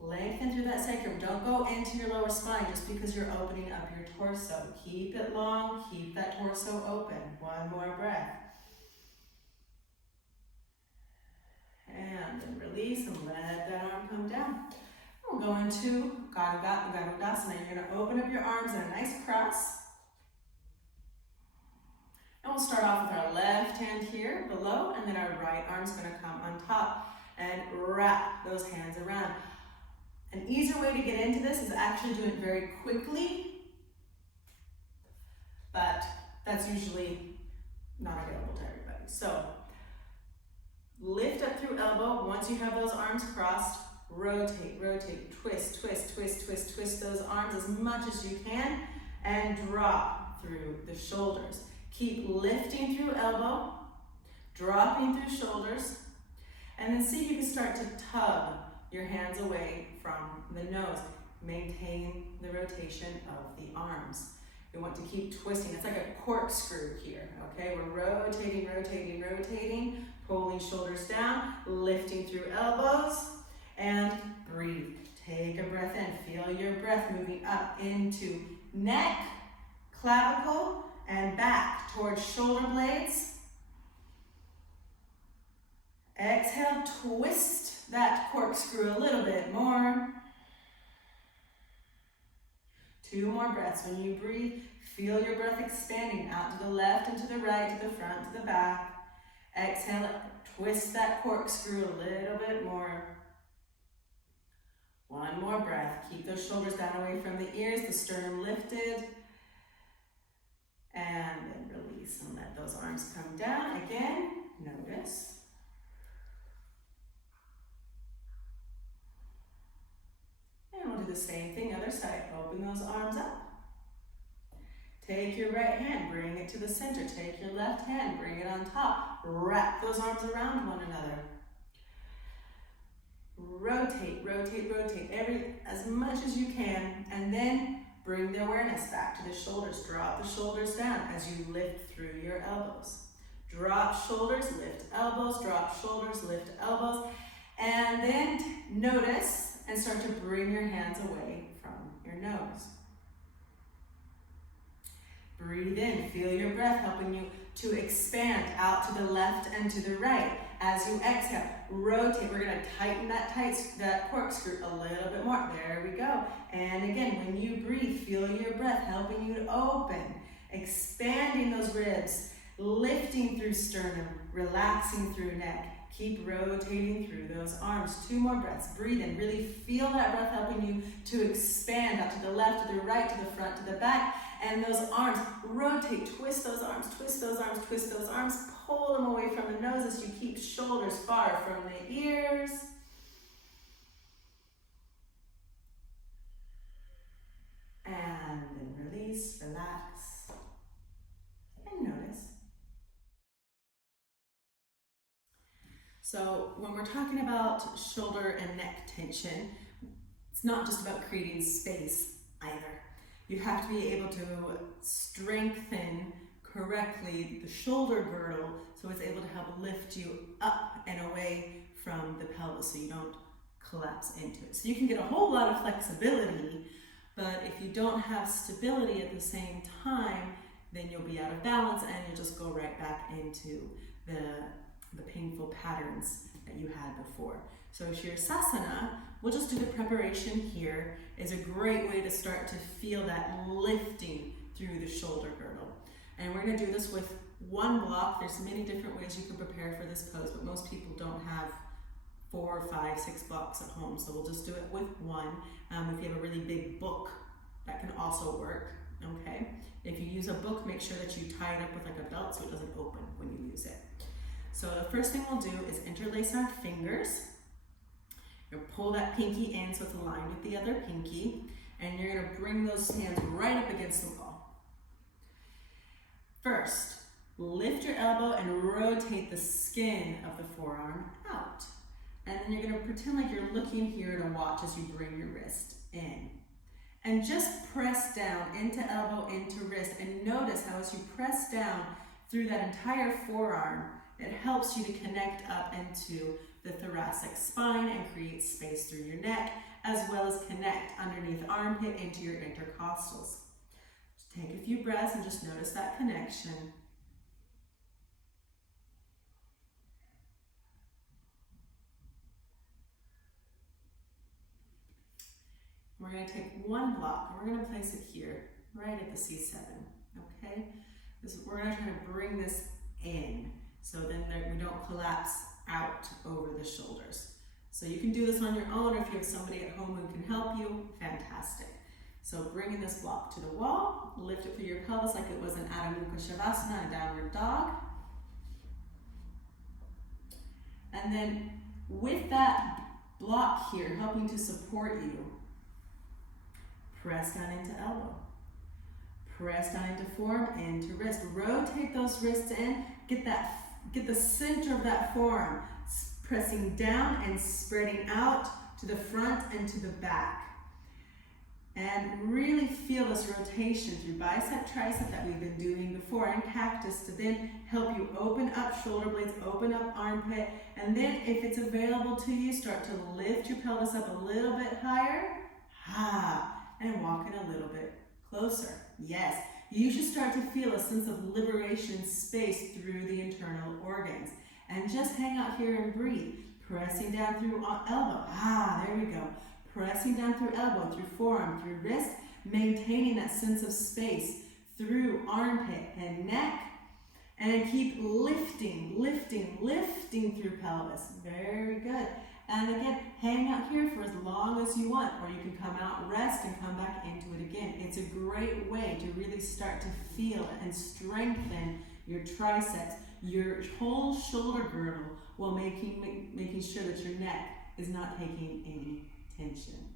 Lengthen through that sacrum. Don't go into your lower spine just because you're opening up your torso. Keep it long. Keep that torso open. One more breath. And then release and let that arm come down. We'll go into Garudasana. You're going to open up your arms in a nice cross. And we'll start off with our left hand here below, and then our right arm's going to come on top and wrap those hands around. An easier way to get into this is actually doing it very quickly, but that's usually not available to everybody. So lift up through elbow. Once you have those arms crossed, rotate, rotate, twist, twist, twist, twist, twist those arms as much as you can, and drop through the shoulders. Keep lifting through elbow, dropping through shoulders, and then see if you can start to tug your hands away from the nose. Maintain the rotation of the arms. You want to keep twisting. It's like a corkscrew here, okay? We're rotating, rotating, rotating, pulling shoulders down, lifting through elbows, and breathe. Take a breath in. Feel your breath moving up into neck, clavicle, and back towards shoulder blades. Exhale, twist that corkscrew a little bit more. 2 more breaths. When you breathe, feel your breath expanding out to the left and to the right, to the front, to the back. Exhale, twist that corkscrew a little bit more. 1 more breath. Keep those shoulders down away from the ears, the sternum lifted. And then release and let those arms come down. Again, notice. And we'll do the same thing, other side. Open those arms up. Take your right hand, bring it to the center. Take your left hand, bring it on top. Wrap those arms around one another. Rotate, rotate, rotate as much as you can, and then bring the awareness back to the shoulders. Drop the shoulders down as you lift through your elbows. Drop shoulders, lift elbows, drop shoulders, lift elbows, and then notice and start to bring your hands away from your nose. Breathe in, feel your breath helping you to expand out to the left and to the right. As you exhale, rotate. We're going to tighten that corkscrew a little bit more. There we go. And again, when you breathe, feel your breath helping you to open, expanding those ribs, lifting through sternum, relaxing through neck. Keep rotating through those arms. 2 more breaths. Breathe in. Really feel that breath helping you to expand out to the left, to the right, to the front, to the back. And those arms, rotate, twist those arms, twist those arms, twist those arms. Pull them away from the nose as you keep shoulders far from the ears. And then release, relax. So when we're talking about shoulder and neck tension, it's not just about creating space either. You have to be able to strengthen correctly the shoulder girdle so it's able to help lift you up and away from the pelvis so you don't collapse into it. So you can get a whole lot of flexibility, but if you don't have stability at the same time, then you'll be out of balance and you'll just go right back into the painful patterns that you had before. So Sirsasana, we'll just do the preparation here, is a great way to start to feel that lifting through the shoulder girdle. And we're going to do this with one block. There's many different ways you can prepare for this pose, but most people don't have 4, 5, 6 blocks at home, so we'll just do it with one. If you have a really big book, that can also work, okay? If you use a book, make sure that you tie it up with like a belt so it doesn't open when you use it. So the first thing we'll do is interlace our fingers. You're gonna pull that pinky in so it's aligned with the other pinky, and you're gonna bring those hands right up against the wall. First, lift your elbow and rotate the skin of the forearm out. And then you're gonna pretend like you're looking here at a watch as you bring your wrist in. And just press down into elbow, into wrist, and notice how as you press down through that entire forearm, it helps you to connect up into the thoracic spine and create space through your neck, as well as connect underneath armpit into your intercostals. Just take a few breaths and just notice that connection. We're going to take one block and we're going to place it here, right at the C7, okay? We're going to try to bring this in so then we don't collapse out over the shoulders. So you can do this on your own, or if you have somebody at home who can help you, fantastic. So bringing this block to the wall, lift it through your pelvis like it was an Karmuka, a downward dog. And then with that block here helping to support you, press down into elbow. Press down into forearm, into wrist. Rotate those wrists in. Get the center of that forearm pressing down and spreading out to the front and to the back. And really feel this rotation through bicep, tricep that we've been doing before, and cactus to then help you open up shoulder blades, open up armpit, and then if it's available to you, start to lift your pelvis up a little bit higher. And walk in a little bit closer. Yes, you should start to feel a sense of liberation space through the internal organs. And just hang out here and breathe. Pressing down through elbow. There we go. Pressing down through elbow, through forearm, through wrist, maintaining that sense of space through armpit and neck. And keep lifting, lifting, lifting through pelvis. Very good. And again, hang out here for as long as you want, or you can come out, rest, and come back into it again. It's a great way to really start to feel and strengthen your triceps, your whole shoulder girdle, while making sure that your neck is not taking any tension.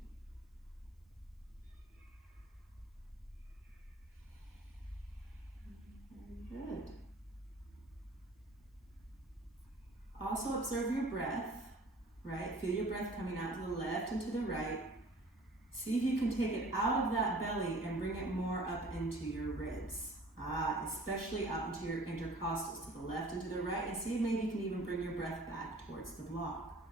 Very good. Also observe your breath. Right? Feel your breath coming out to the left and to the right. See if you can take it out of that belly and bring it more up into your ribs. Especially out into your intercostals, to the left and to the right. And see if maybe you can even bring your breath back towards the block.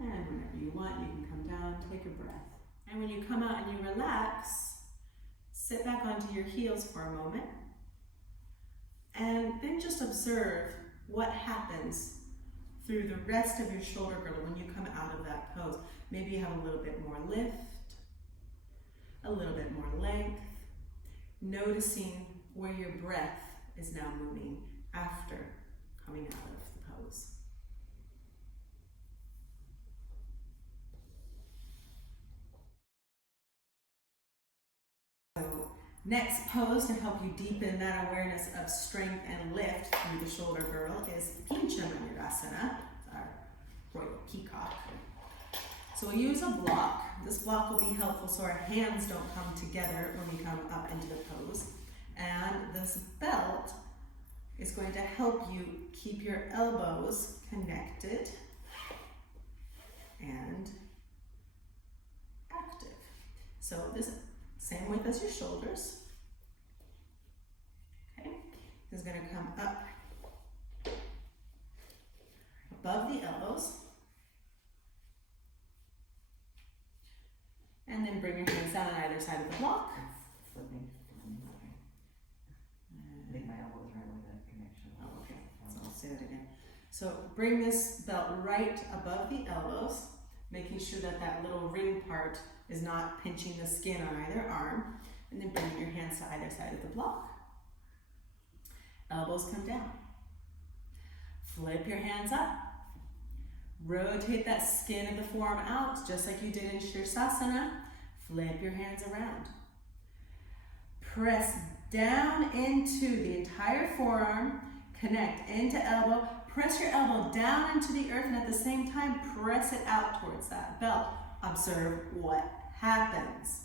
And whenever you want, you can come down, take a breath. And when you come out and you relax, sit back onto your heels for a moment. And then just observe what happens through the rest of your shoulder girdle when you come out of that pose. Maybe you have a little bit more lift, a little bit more length, noticing where your breath is now moving after coming out of the pose. Next pose to help you deepen that awareness of strength and lift through the shoulder girdle is Pashima, our royal peacock. So we'll use a block. This block will be helpful so our hands don't come together when we come up into the pose. And this belt is going to help you keep your elbows connected and active. So this same width as your shoulders. Okay, this is going to come up above the elbows. And then bring your hands down on either side of the block. Flipping. I think my elbows right with that connection. Oh, okay. So I'll say that again. So bring this belt right above the elbows, making sure that that little ring part is not pinching the skin on either arm. And then bring your hands to either side of the block. Elbows come down. Flip your hands up. Rotate that skin of the forearm out, just like you did in Sirsasana. Flip your hands around. Press down into the entire forearm. Connect into elbow. Press your elbow down into the earth, and at the same time, press it out towards that belt. Observe what happens.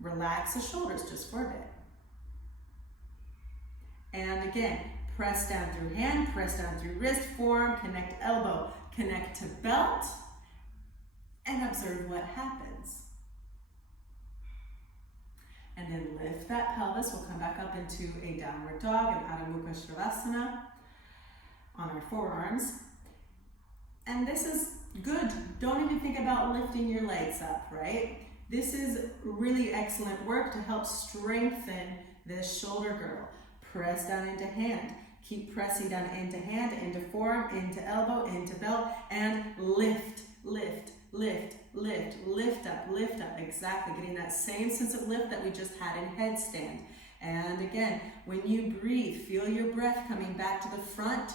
Relax the shoulders just for a bit. And again, press down through hand, press down through wrist, forearm, connect elbow. Connect to belt and observe what happens. And then lift that pelvis. We'll come back up into a downward dog and Karmuka on our forearms. And this is good. Don't even think about lifting your legs up, right? This is really excellent work to help strengthen this shoulder girdle. Press down into hand. Keep pressing down into hand, into forearm, into elbow, into belt, and lift, lift, lift, lift, lift up. Exactly, getting that same sense of lift that we just had in headstand. And again, when you breathe, feel your breath coming back to the front,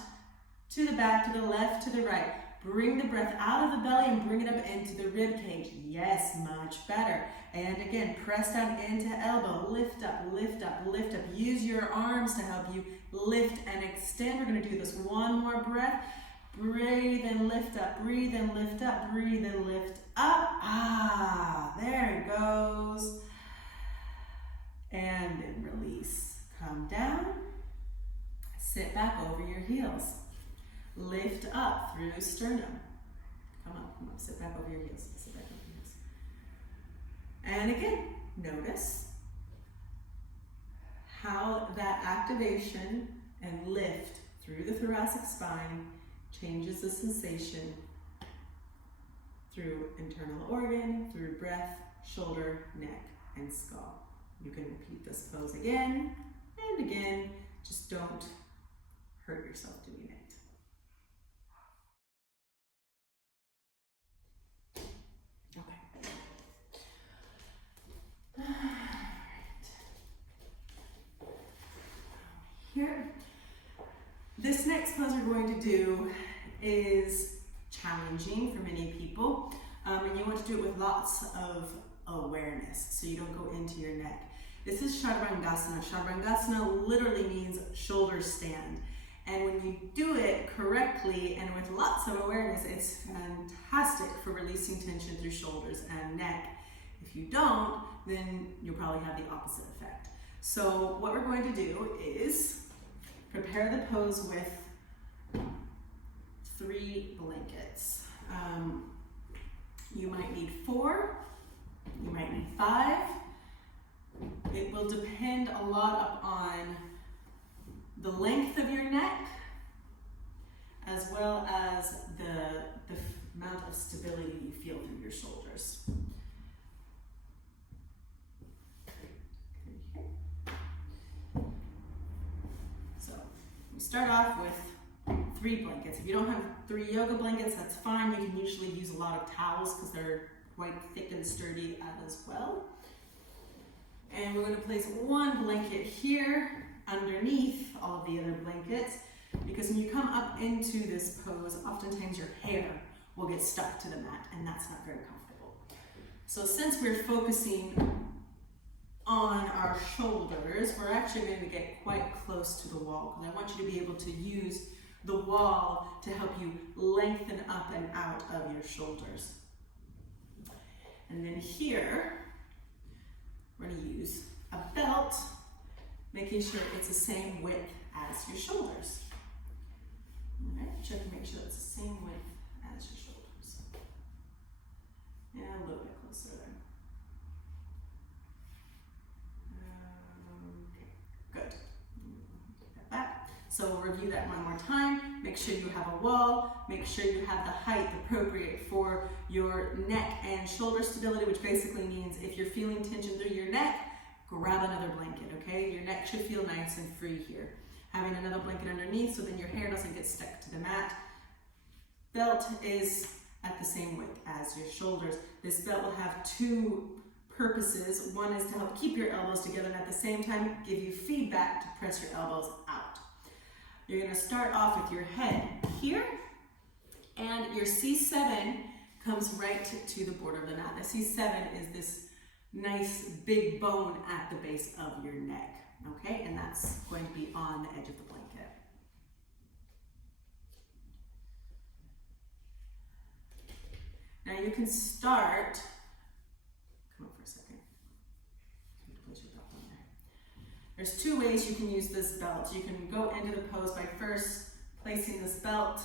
to the back, to the left, to the right. Bring the breath out of the belly and bring it up into the rib cage. Yes, much better. And again, press down into elbow. Lift up, lift up, lift up. Use your arms to help you lift and extend. We're going to do this one more breath. Breathe and lift up. Breathe and lift up. Breathe and lift up. Ah, there it goes. And then release. Come down. Sit back over your heels. Lift up through sternum. Come up, sit back over your heels. Sit back over your heels. And again, notice how that activation and lift through the thoracic spine changes the sensation through internal organ, through breath, shoulder, neck, and skull. You can repeat this pose again and again. Just don't hurt yourself doing it. Here, this next pose we're going to do is challenging for many people, and you want to do it with lots of awareness so you don't go into your neck. This is Chaturanga. Chaturanga literally means shoulder stand, and when you do it correctly and with lots of awareness, it's fantastic for releasing tension through shoulders and neck. If you don't, then you'll probably have the opposite effect. So what we're going to do is prepare the pose with 3 blankets. You might need 4, you might need 5. It will depend a lot upon the length of your neck, as well as the amount of stability you feel through your shoulders. Start off with 3 blankets. If you don't have 3 yoga blankets, that's fine. You can usually use a lot of towels because they're quite thick and sturdy as well. And we're going to place 1 blanket here underneath all of the other blankets, because when you come up into this pose, oftentimes your hair will get stuck to the mat, and that's not very comfortable. So since we're focusing on our shoulders, we're actually going to get quite close to the wall, because I want you to be able to use the wall to help you lengthen up and out of your shoulders. And then here, we're going to use a belt, making sure it's the same width as your shoulders. All right, check and make sure it's the same width as your shoulders. And a little bit closer there. Okay, good. Take that back. So we'll review that one more time. Make sure you have a wall. Make sure you have the height appropriate for your neck and shoulder stability, which basically means if you're feeling tension through your neck, grab another blanket, okay? Your neck should feel nice and free here. Having another blanket underneath so then your hair doesn't get stuck to the mat. Belt is at the same width as your shoulders. This belt will have two purposes. One is to help keep your elbows together and at the same time give you feedback to press your elbows out. You're gonna start off with your head here, and your C7 comes right to the border of the mat. The C7 is this nice big bone at the base of your neck, okay? And that's going to be on the edge of the blanket. Now you can start, come up for a second. You have to place your belt on there. There's two ways you can use this belt. You can go into the pose by first placing this belt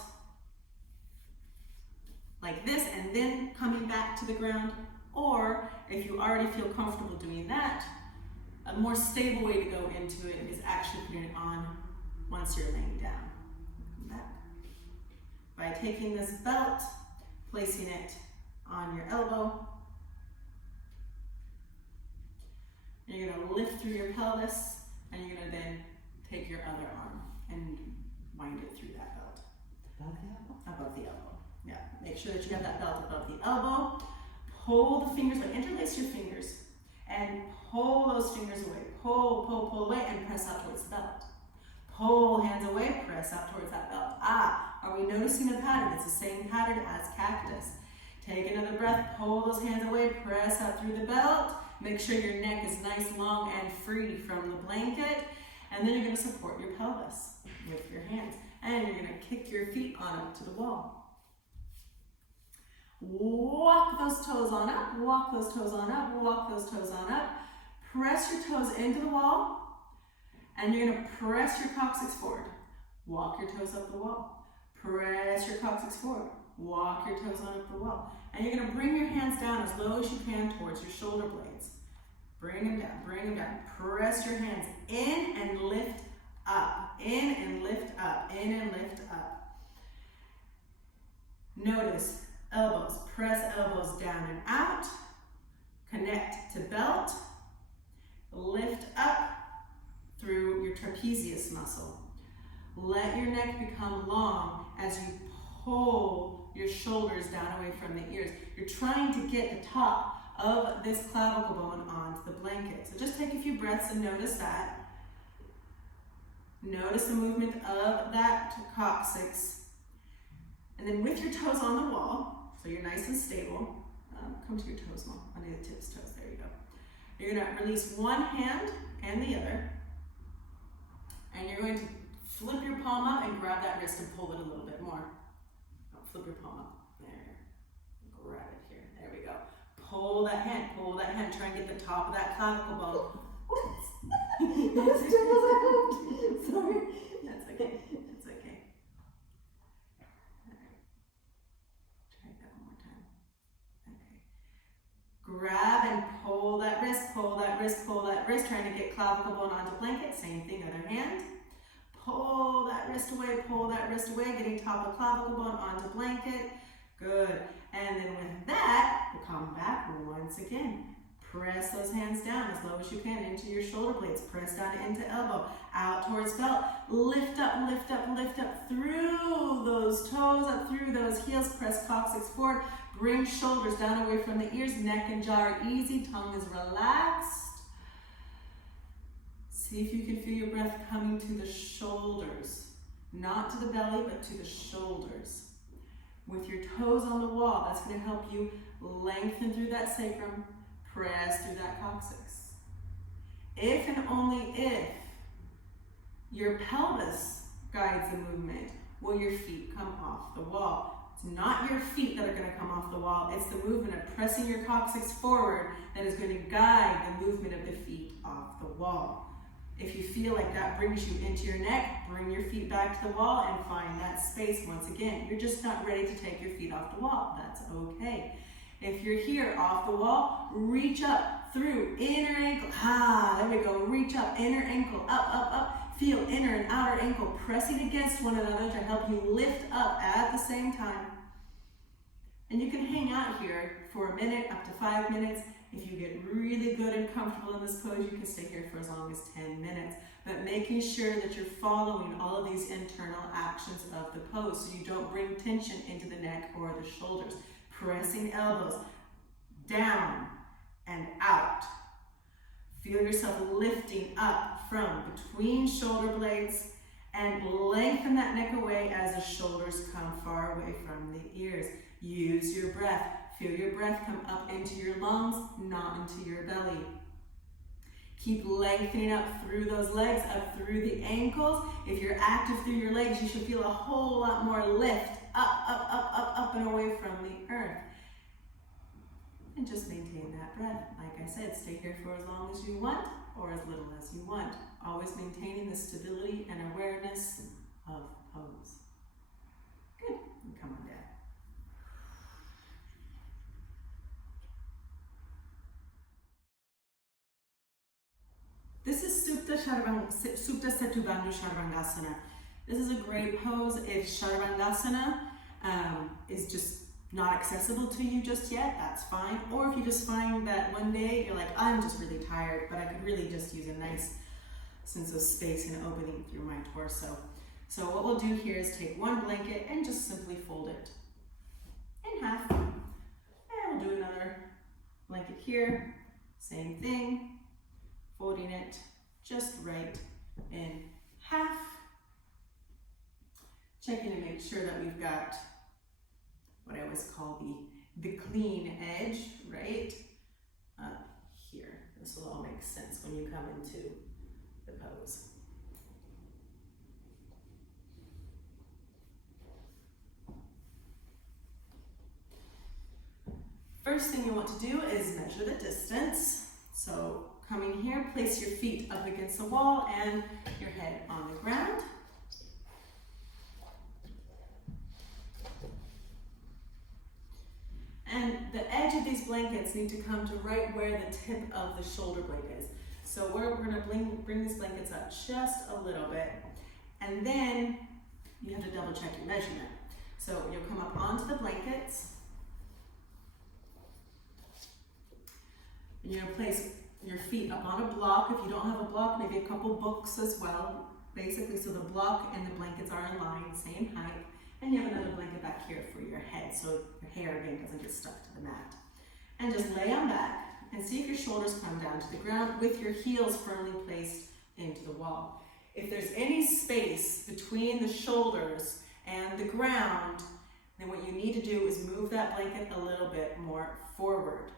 like this and then coming back to the ground. Or if you already feel comfortable doing that, a more stable way to go into it is actually putting it on once you're laying down. Come back. By taking this belt, placing it on your elbow, you're going to lift through your pelvis, and you're going to then take your other arm and wind it through that belt. Above the elbow? Above the elbow. Yeah. Make sure that you have that belt above the elbow. Pull the fingers, like interlace your fingers, and pull those fingers away. Pull, pull, pull away, and press out towards the belt. Pull hands away, press out towards that belt. Are we noticing a pattern? It's the same pattern as cactus. Take another breath, pull those hands away, press out through the belt. Make sure your neck is nice, long, and free from the blanket. And then you're going to support your pelvis with your hands. And you're going to kick your feet on up to the wall. Walk those toes on up, walk those toes on up, walk those toes on up. Press your toes into the wall, and you're going to press your coccyx forward. Walk your toes up the wall. Press your coccyx forward. Walk your toes on up the wall. And you're going to bring your hands down as low as you can towards your shoulder blades. Bring them down, bring them down. Press your hands in and lift up, in and lift up, in and lift up. Notice elbows, press elbows down and out, connect to belt, lift up through your trapezius muscle. Let your neck become long as you pull your shoulders down away from the ears. You're trying to get the top of this clavicle bone onto the blanket. So just take a few breaths and notice that. Notice the movement of that coccyx. And then with your toes on the wall, so you're nice and stable, come to your toes more, under the tips toes, there you go. You're going to release one hand and the other, and you're going to flip your palm up and grab that wrist and pull it a little bit more. Flip your palm up, there, grab it here, there we go. Pull that hand, try and get the top of that clavicle bone. That's sorry. That's okay, that's okay. Try that one more time. Okay. Grab and pull that wrist, pull that wrist, pull that wrist, trying to get clavicle bone onto blanket. Same thing, other hand. Pull that wrist away, getting top of clavicle bone onto blanket. Good. And then with that, we'll come back once again. Press those hands down as low as you can into your shoulder blades. Press down into elbow, out towards belt. Lift up, lift up, lift up through those toes, up through those heels. Press coccyx forward. Bring shoulders down away from the ears. Neck and jaw are easy. Tongue is relaxed. See if you can feel your breath coming to the shoulders. Not to the belly, but to the shoulders. With your toes on the wall, that's going to help you lengthen through that sacrum. Press through that coccyx. If and only if your pelvis guides the movement, will your feet come off the wall. It's not your feet that are going to come off the wall. It's the movement of pressing your coccyx forward that is going to guide the movement of the feet off the wall. If you feel like that brings you into your neck, bring your feet back to the wall and find that space once again. You're just not ready to take your feet off the wall. That's okay. If you're here off the wall, reach up through inner ankle. There we go. Reach up, inner ankle, up, up, up. Feel inner and outer ankle pressing against one another to help you lift up at the same time. And you can hang out here for a minute, up to 5 minutes. If you get really good and comfortable in this pose, you can stay here for as long as 10 minutes. But making sure that you're following all of these internal actions of the pose so you don't bring tension into the neck or the shoulders. Pressing elbows down and out. Feel yourself lifting up from between shoulder blades and lengthen that neck away as the shoulders come far away from the ears. Use your breath. Feel your breath come up into your lungs, not into your belly. Keep lengthening up through those legs, up through the ankles. If you're active through your legs, you should feel a whole lot more lift. Up, up, up, up, up and away from the earth. And just maintain that breath. Like I said, stay here for as long as you want or as little as you want. Always maintaining the stability and awareness of pose. Good. And come on down. This is Supta Setubandhu Chaturanga. This is a great pose if Chaturanga is just not accessible to you just yet, that's fine. Or if you just find that one day you're like, I'm just really tired, but I could really just use a nice sense of space and opening through my torso. So what we'll do here is take one blanket and just simply fold it in half. And we'll do another blanket here, same thing. Folding it just right in half. Checking to make sure that we've got what I always call the clean edge, right? Here. This will all make sense when you come into the pose. First thing you want to do is measure the distance. So coming here, place your feet up against the wall and your head on the ground. And the edge of these blankets need to come to right where the tip of the shoulder blade is. So we're going to bring these blankets up just a little bit. And then you have to double check your measurement. So you'll come up onto the blankets. And you're going to place your feet up on a block. If you don't have a block, maybe a couple books as well. Basically, so the block and the blankets are in line, same height. And you have another blanket back here for your head, so your hair again doesn't get stuck to the mat. And just lay on back and see if your shoulders come down to the ground with your heels firmly placed into the wall. If there's any space between the shoulders and the ground, then what you need to do is move that blanket a little bit more forward,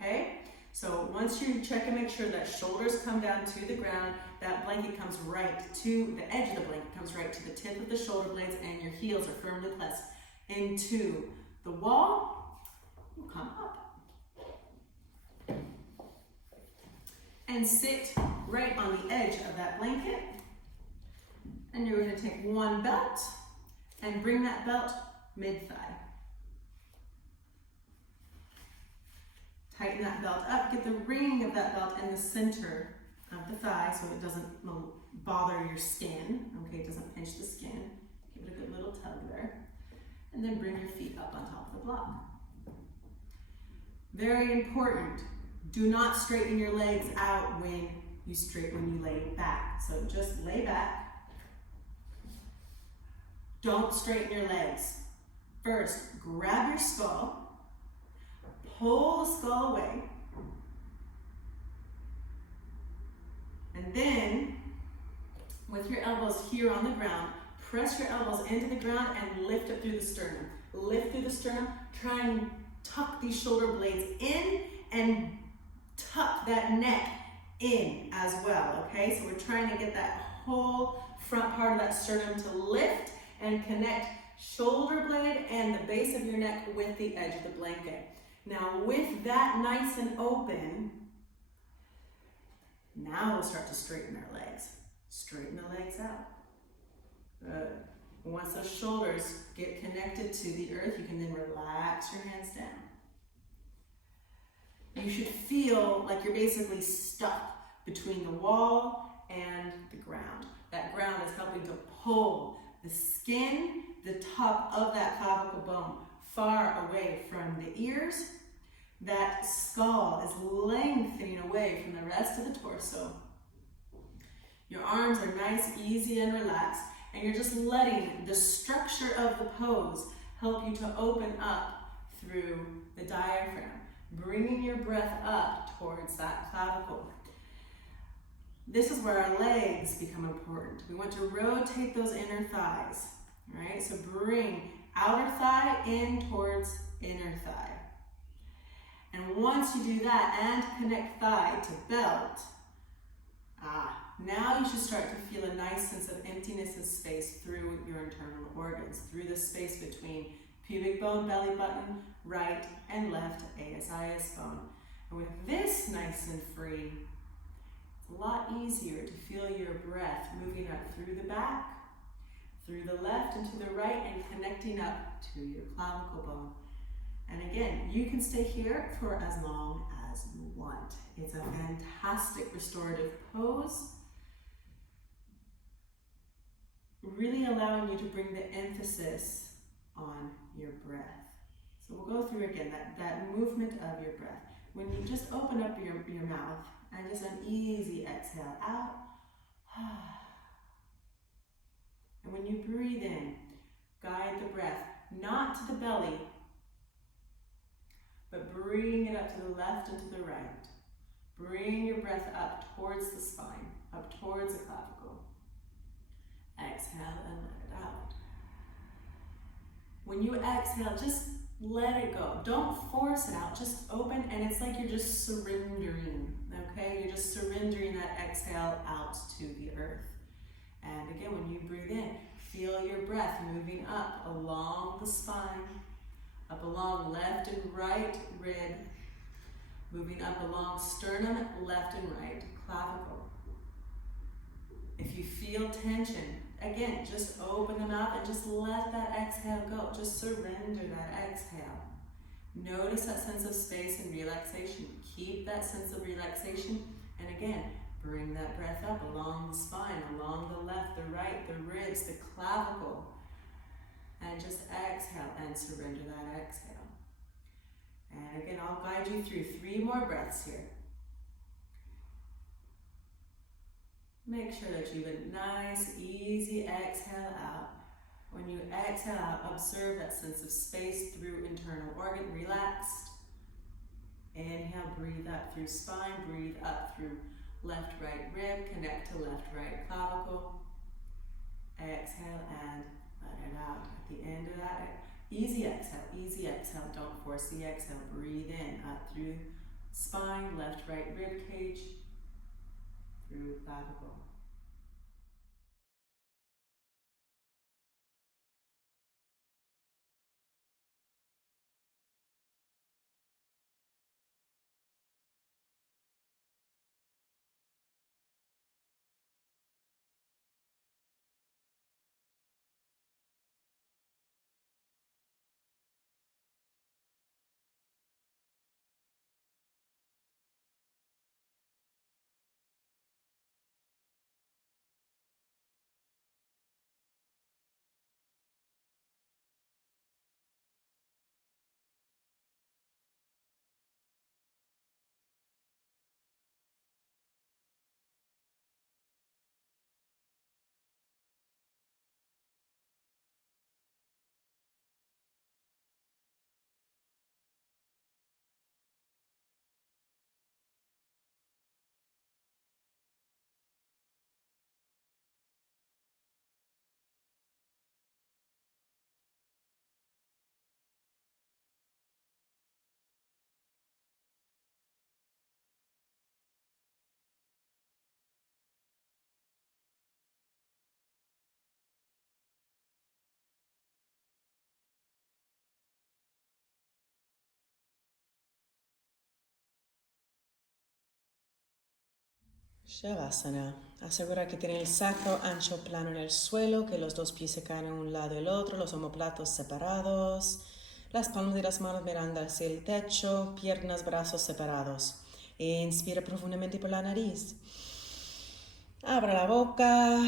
okay? So once you check and make sure that shoulders come down to the ground, that blanket comes right to, the edge of the blanket comes right to the tip of the shoulder blades and your heels are firmly pressed into the wall, you'll come up. And sit right on the edge of that blanket. And you're going to take one belt and bring that belt mid-thigh. Tighten that belt up, get the ring of that belt in the center of the thigh so it doesn't bother your skin, okay, it doesn't pinch the skin. Give it a good little tug there. And then bring your feet up on top of the block. Very important, do not straighten your legs out when you lay back. So just lay back. Don't straighten your legs. First, grab your skull. Pull the skull away, and then with your elbows here on the ground, press your elbows into the ground and lift up through the sternum. Lift through the sternum, try and tuck these shoulder blades in and tuck that neck in as well, okay? So we're trying to get that whole front part of that sternum to lift and connect shoulder blade and the base of your neck with the edge of the blanket. Now with that nice and open, Now we'll start to straighten our legs. Straighten the legs out. Good. Once those shoulders get connected to the earth, you can then relax your hands down. You should feel like you're basically stuck between the wall and the ground. That ground is helping to pull the skin, the top of that clavicle bone, far away from the ears. That skull is lengthening away from the rest of the torso. Your arms are nice, easy, and relaxed, and you're just letting the structure of the pose help you to open up through the diaphragm, bringing your breath up towards that clavicle. This is where our legs become important. We want to rotate those inner thighs, right? So bring outer thigh in towards inner thigh. And once you do that and connect thigh to belt, now you should start to feel a nice sense of emptiness and space through your internal organs, through the space between pubic bone, belly button, right and left ASIS bone. And with this nice and free, it's a lot easier to feel your breath moving up through the back, through the left and to the right, and connecting up to your clavicle bone. And again, you can stay here for as long as you want. It's a fantastic restorative pose, really allowing you to bring the emphasis on your breath. So we'll go through again that movement of your breath. When you just open up your mouth and just an easy exhale out. And when you breathe in, guide the breath not to the belly, but bring it up to the left and to the right. Bring your breath up towards the spine, up towards the clavicle. Exhale and let it out. When you exhale, just let it go. Don't force it out, just open, and it's like you're just surrendering, okay? You're just surrendering that exhale out to the earth. And again, when you breathe in, feel your breath moving up along the spine, up along left and right rib, moving up along sternum, left and right clavicle. If you feel tension, again, just open the mouth and just let that exhale go. Just surrender that exhale. Notice that sense of space and relaxation. Keep that sense of relaxation. And again, bring that breath up along the spine, along the left, the right, the ribs, the clavicle. And just exhale and surrender that exhale. And again, I'll guide you through 3 more breaths here. Make sure that you have a nice, easy exhale out. When you exhale out, observe that sense of space through internal organ, relaxed. Inhale, breathe up through spine, breathe up through left, right rib, connect to left, right clavicle. Exhale and let it out. At the end of that, easy exhale, don't force the exhale. Breathe in, up through spine, left, right rib cage, through clavicle. Shavasana. Asegura que tiene el sacro ancho plano en el suelo, que los dos pies se caen a un lado y el otro, los omoplatos separados, las palmas de las manos mirando hacia el techo, piernas, brazos separados. Inspira profundamente por la nariz. Abra la boca.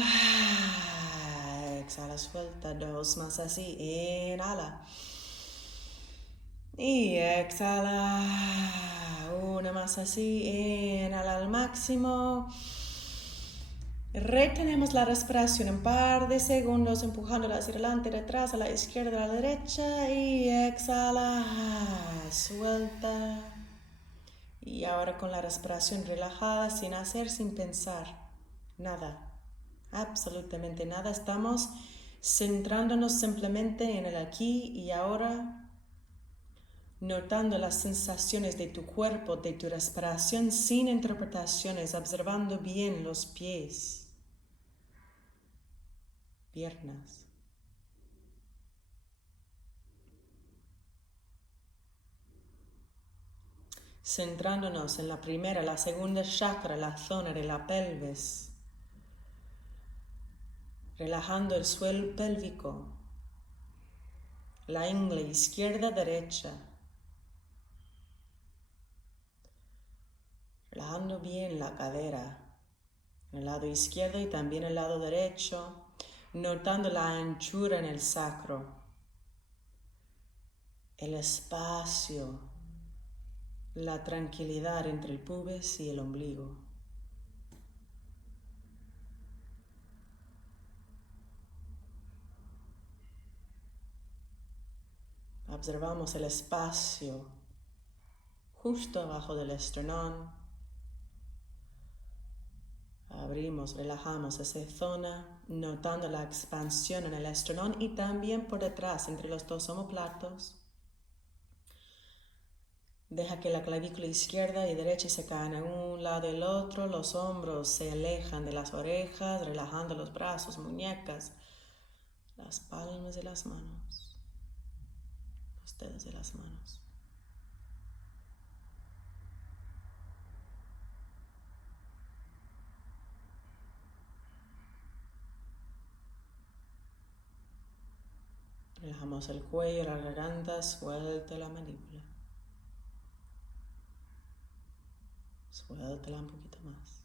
Exhala, suelta. 2 más así. Inhala. Y exhala. 1 más así. Inhala al máximo. Retenemos la respiración un par de segundos, empujándola hacia adelante, detrás, a la izquierda, a la derecha. Y exhala. Suelta. Y ahora con la respiración relajada, sin hacer, sin pensar. Nada. Absolutamente nada. Estamos centrándonos simplemente en el aquí y ahora, notando las sensaciones de tu cuerpo, de tu respiración, sin interpretaciones, observando bien los pies, piernas. Centrándonos en la primera, la segunda chakra, la zona de la pelvis. Relajando el suelo pélvico, la ingle izquierda, derecha. Relajando bien la cadera, el lado izquierdo y también el lado derecho, notando la anchura en el sacro, el espacio, la tranquilidad entre el pubis y el ombligo. Observamos el espacio justo abajo del esternón. Abrimos, relajamos esa zona, notando la expansión en el esternón y también por detrás, entre los dos omóplatos. Deja que la clavícula izquierda y derecha se caen a un lado y el otro. Los hombros se alejan de las orejas, relajando los brazos, muñecas, las palmas de las manos, los dedos de las manos. Relajamos el cuello, la garganta, suelta la mandíbula. Suéltala un poquito más.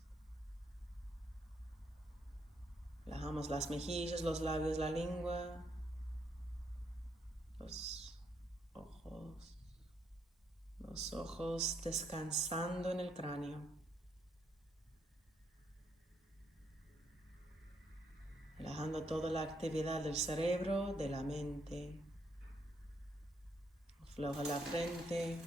Relajamos las mejillas, los labios, la lengua, los ojos descansando en el cráneo. Relajando toda la actividad del cerebro, de la mente. Afloja la frente.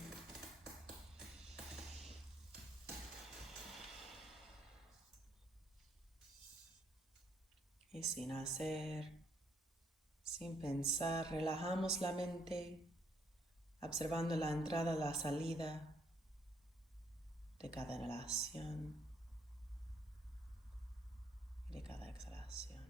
Y sin hacer, sin pensar, relajamos la mente, observando la entrada y la salida de cada inhalación y de cada exhalación.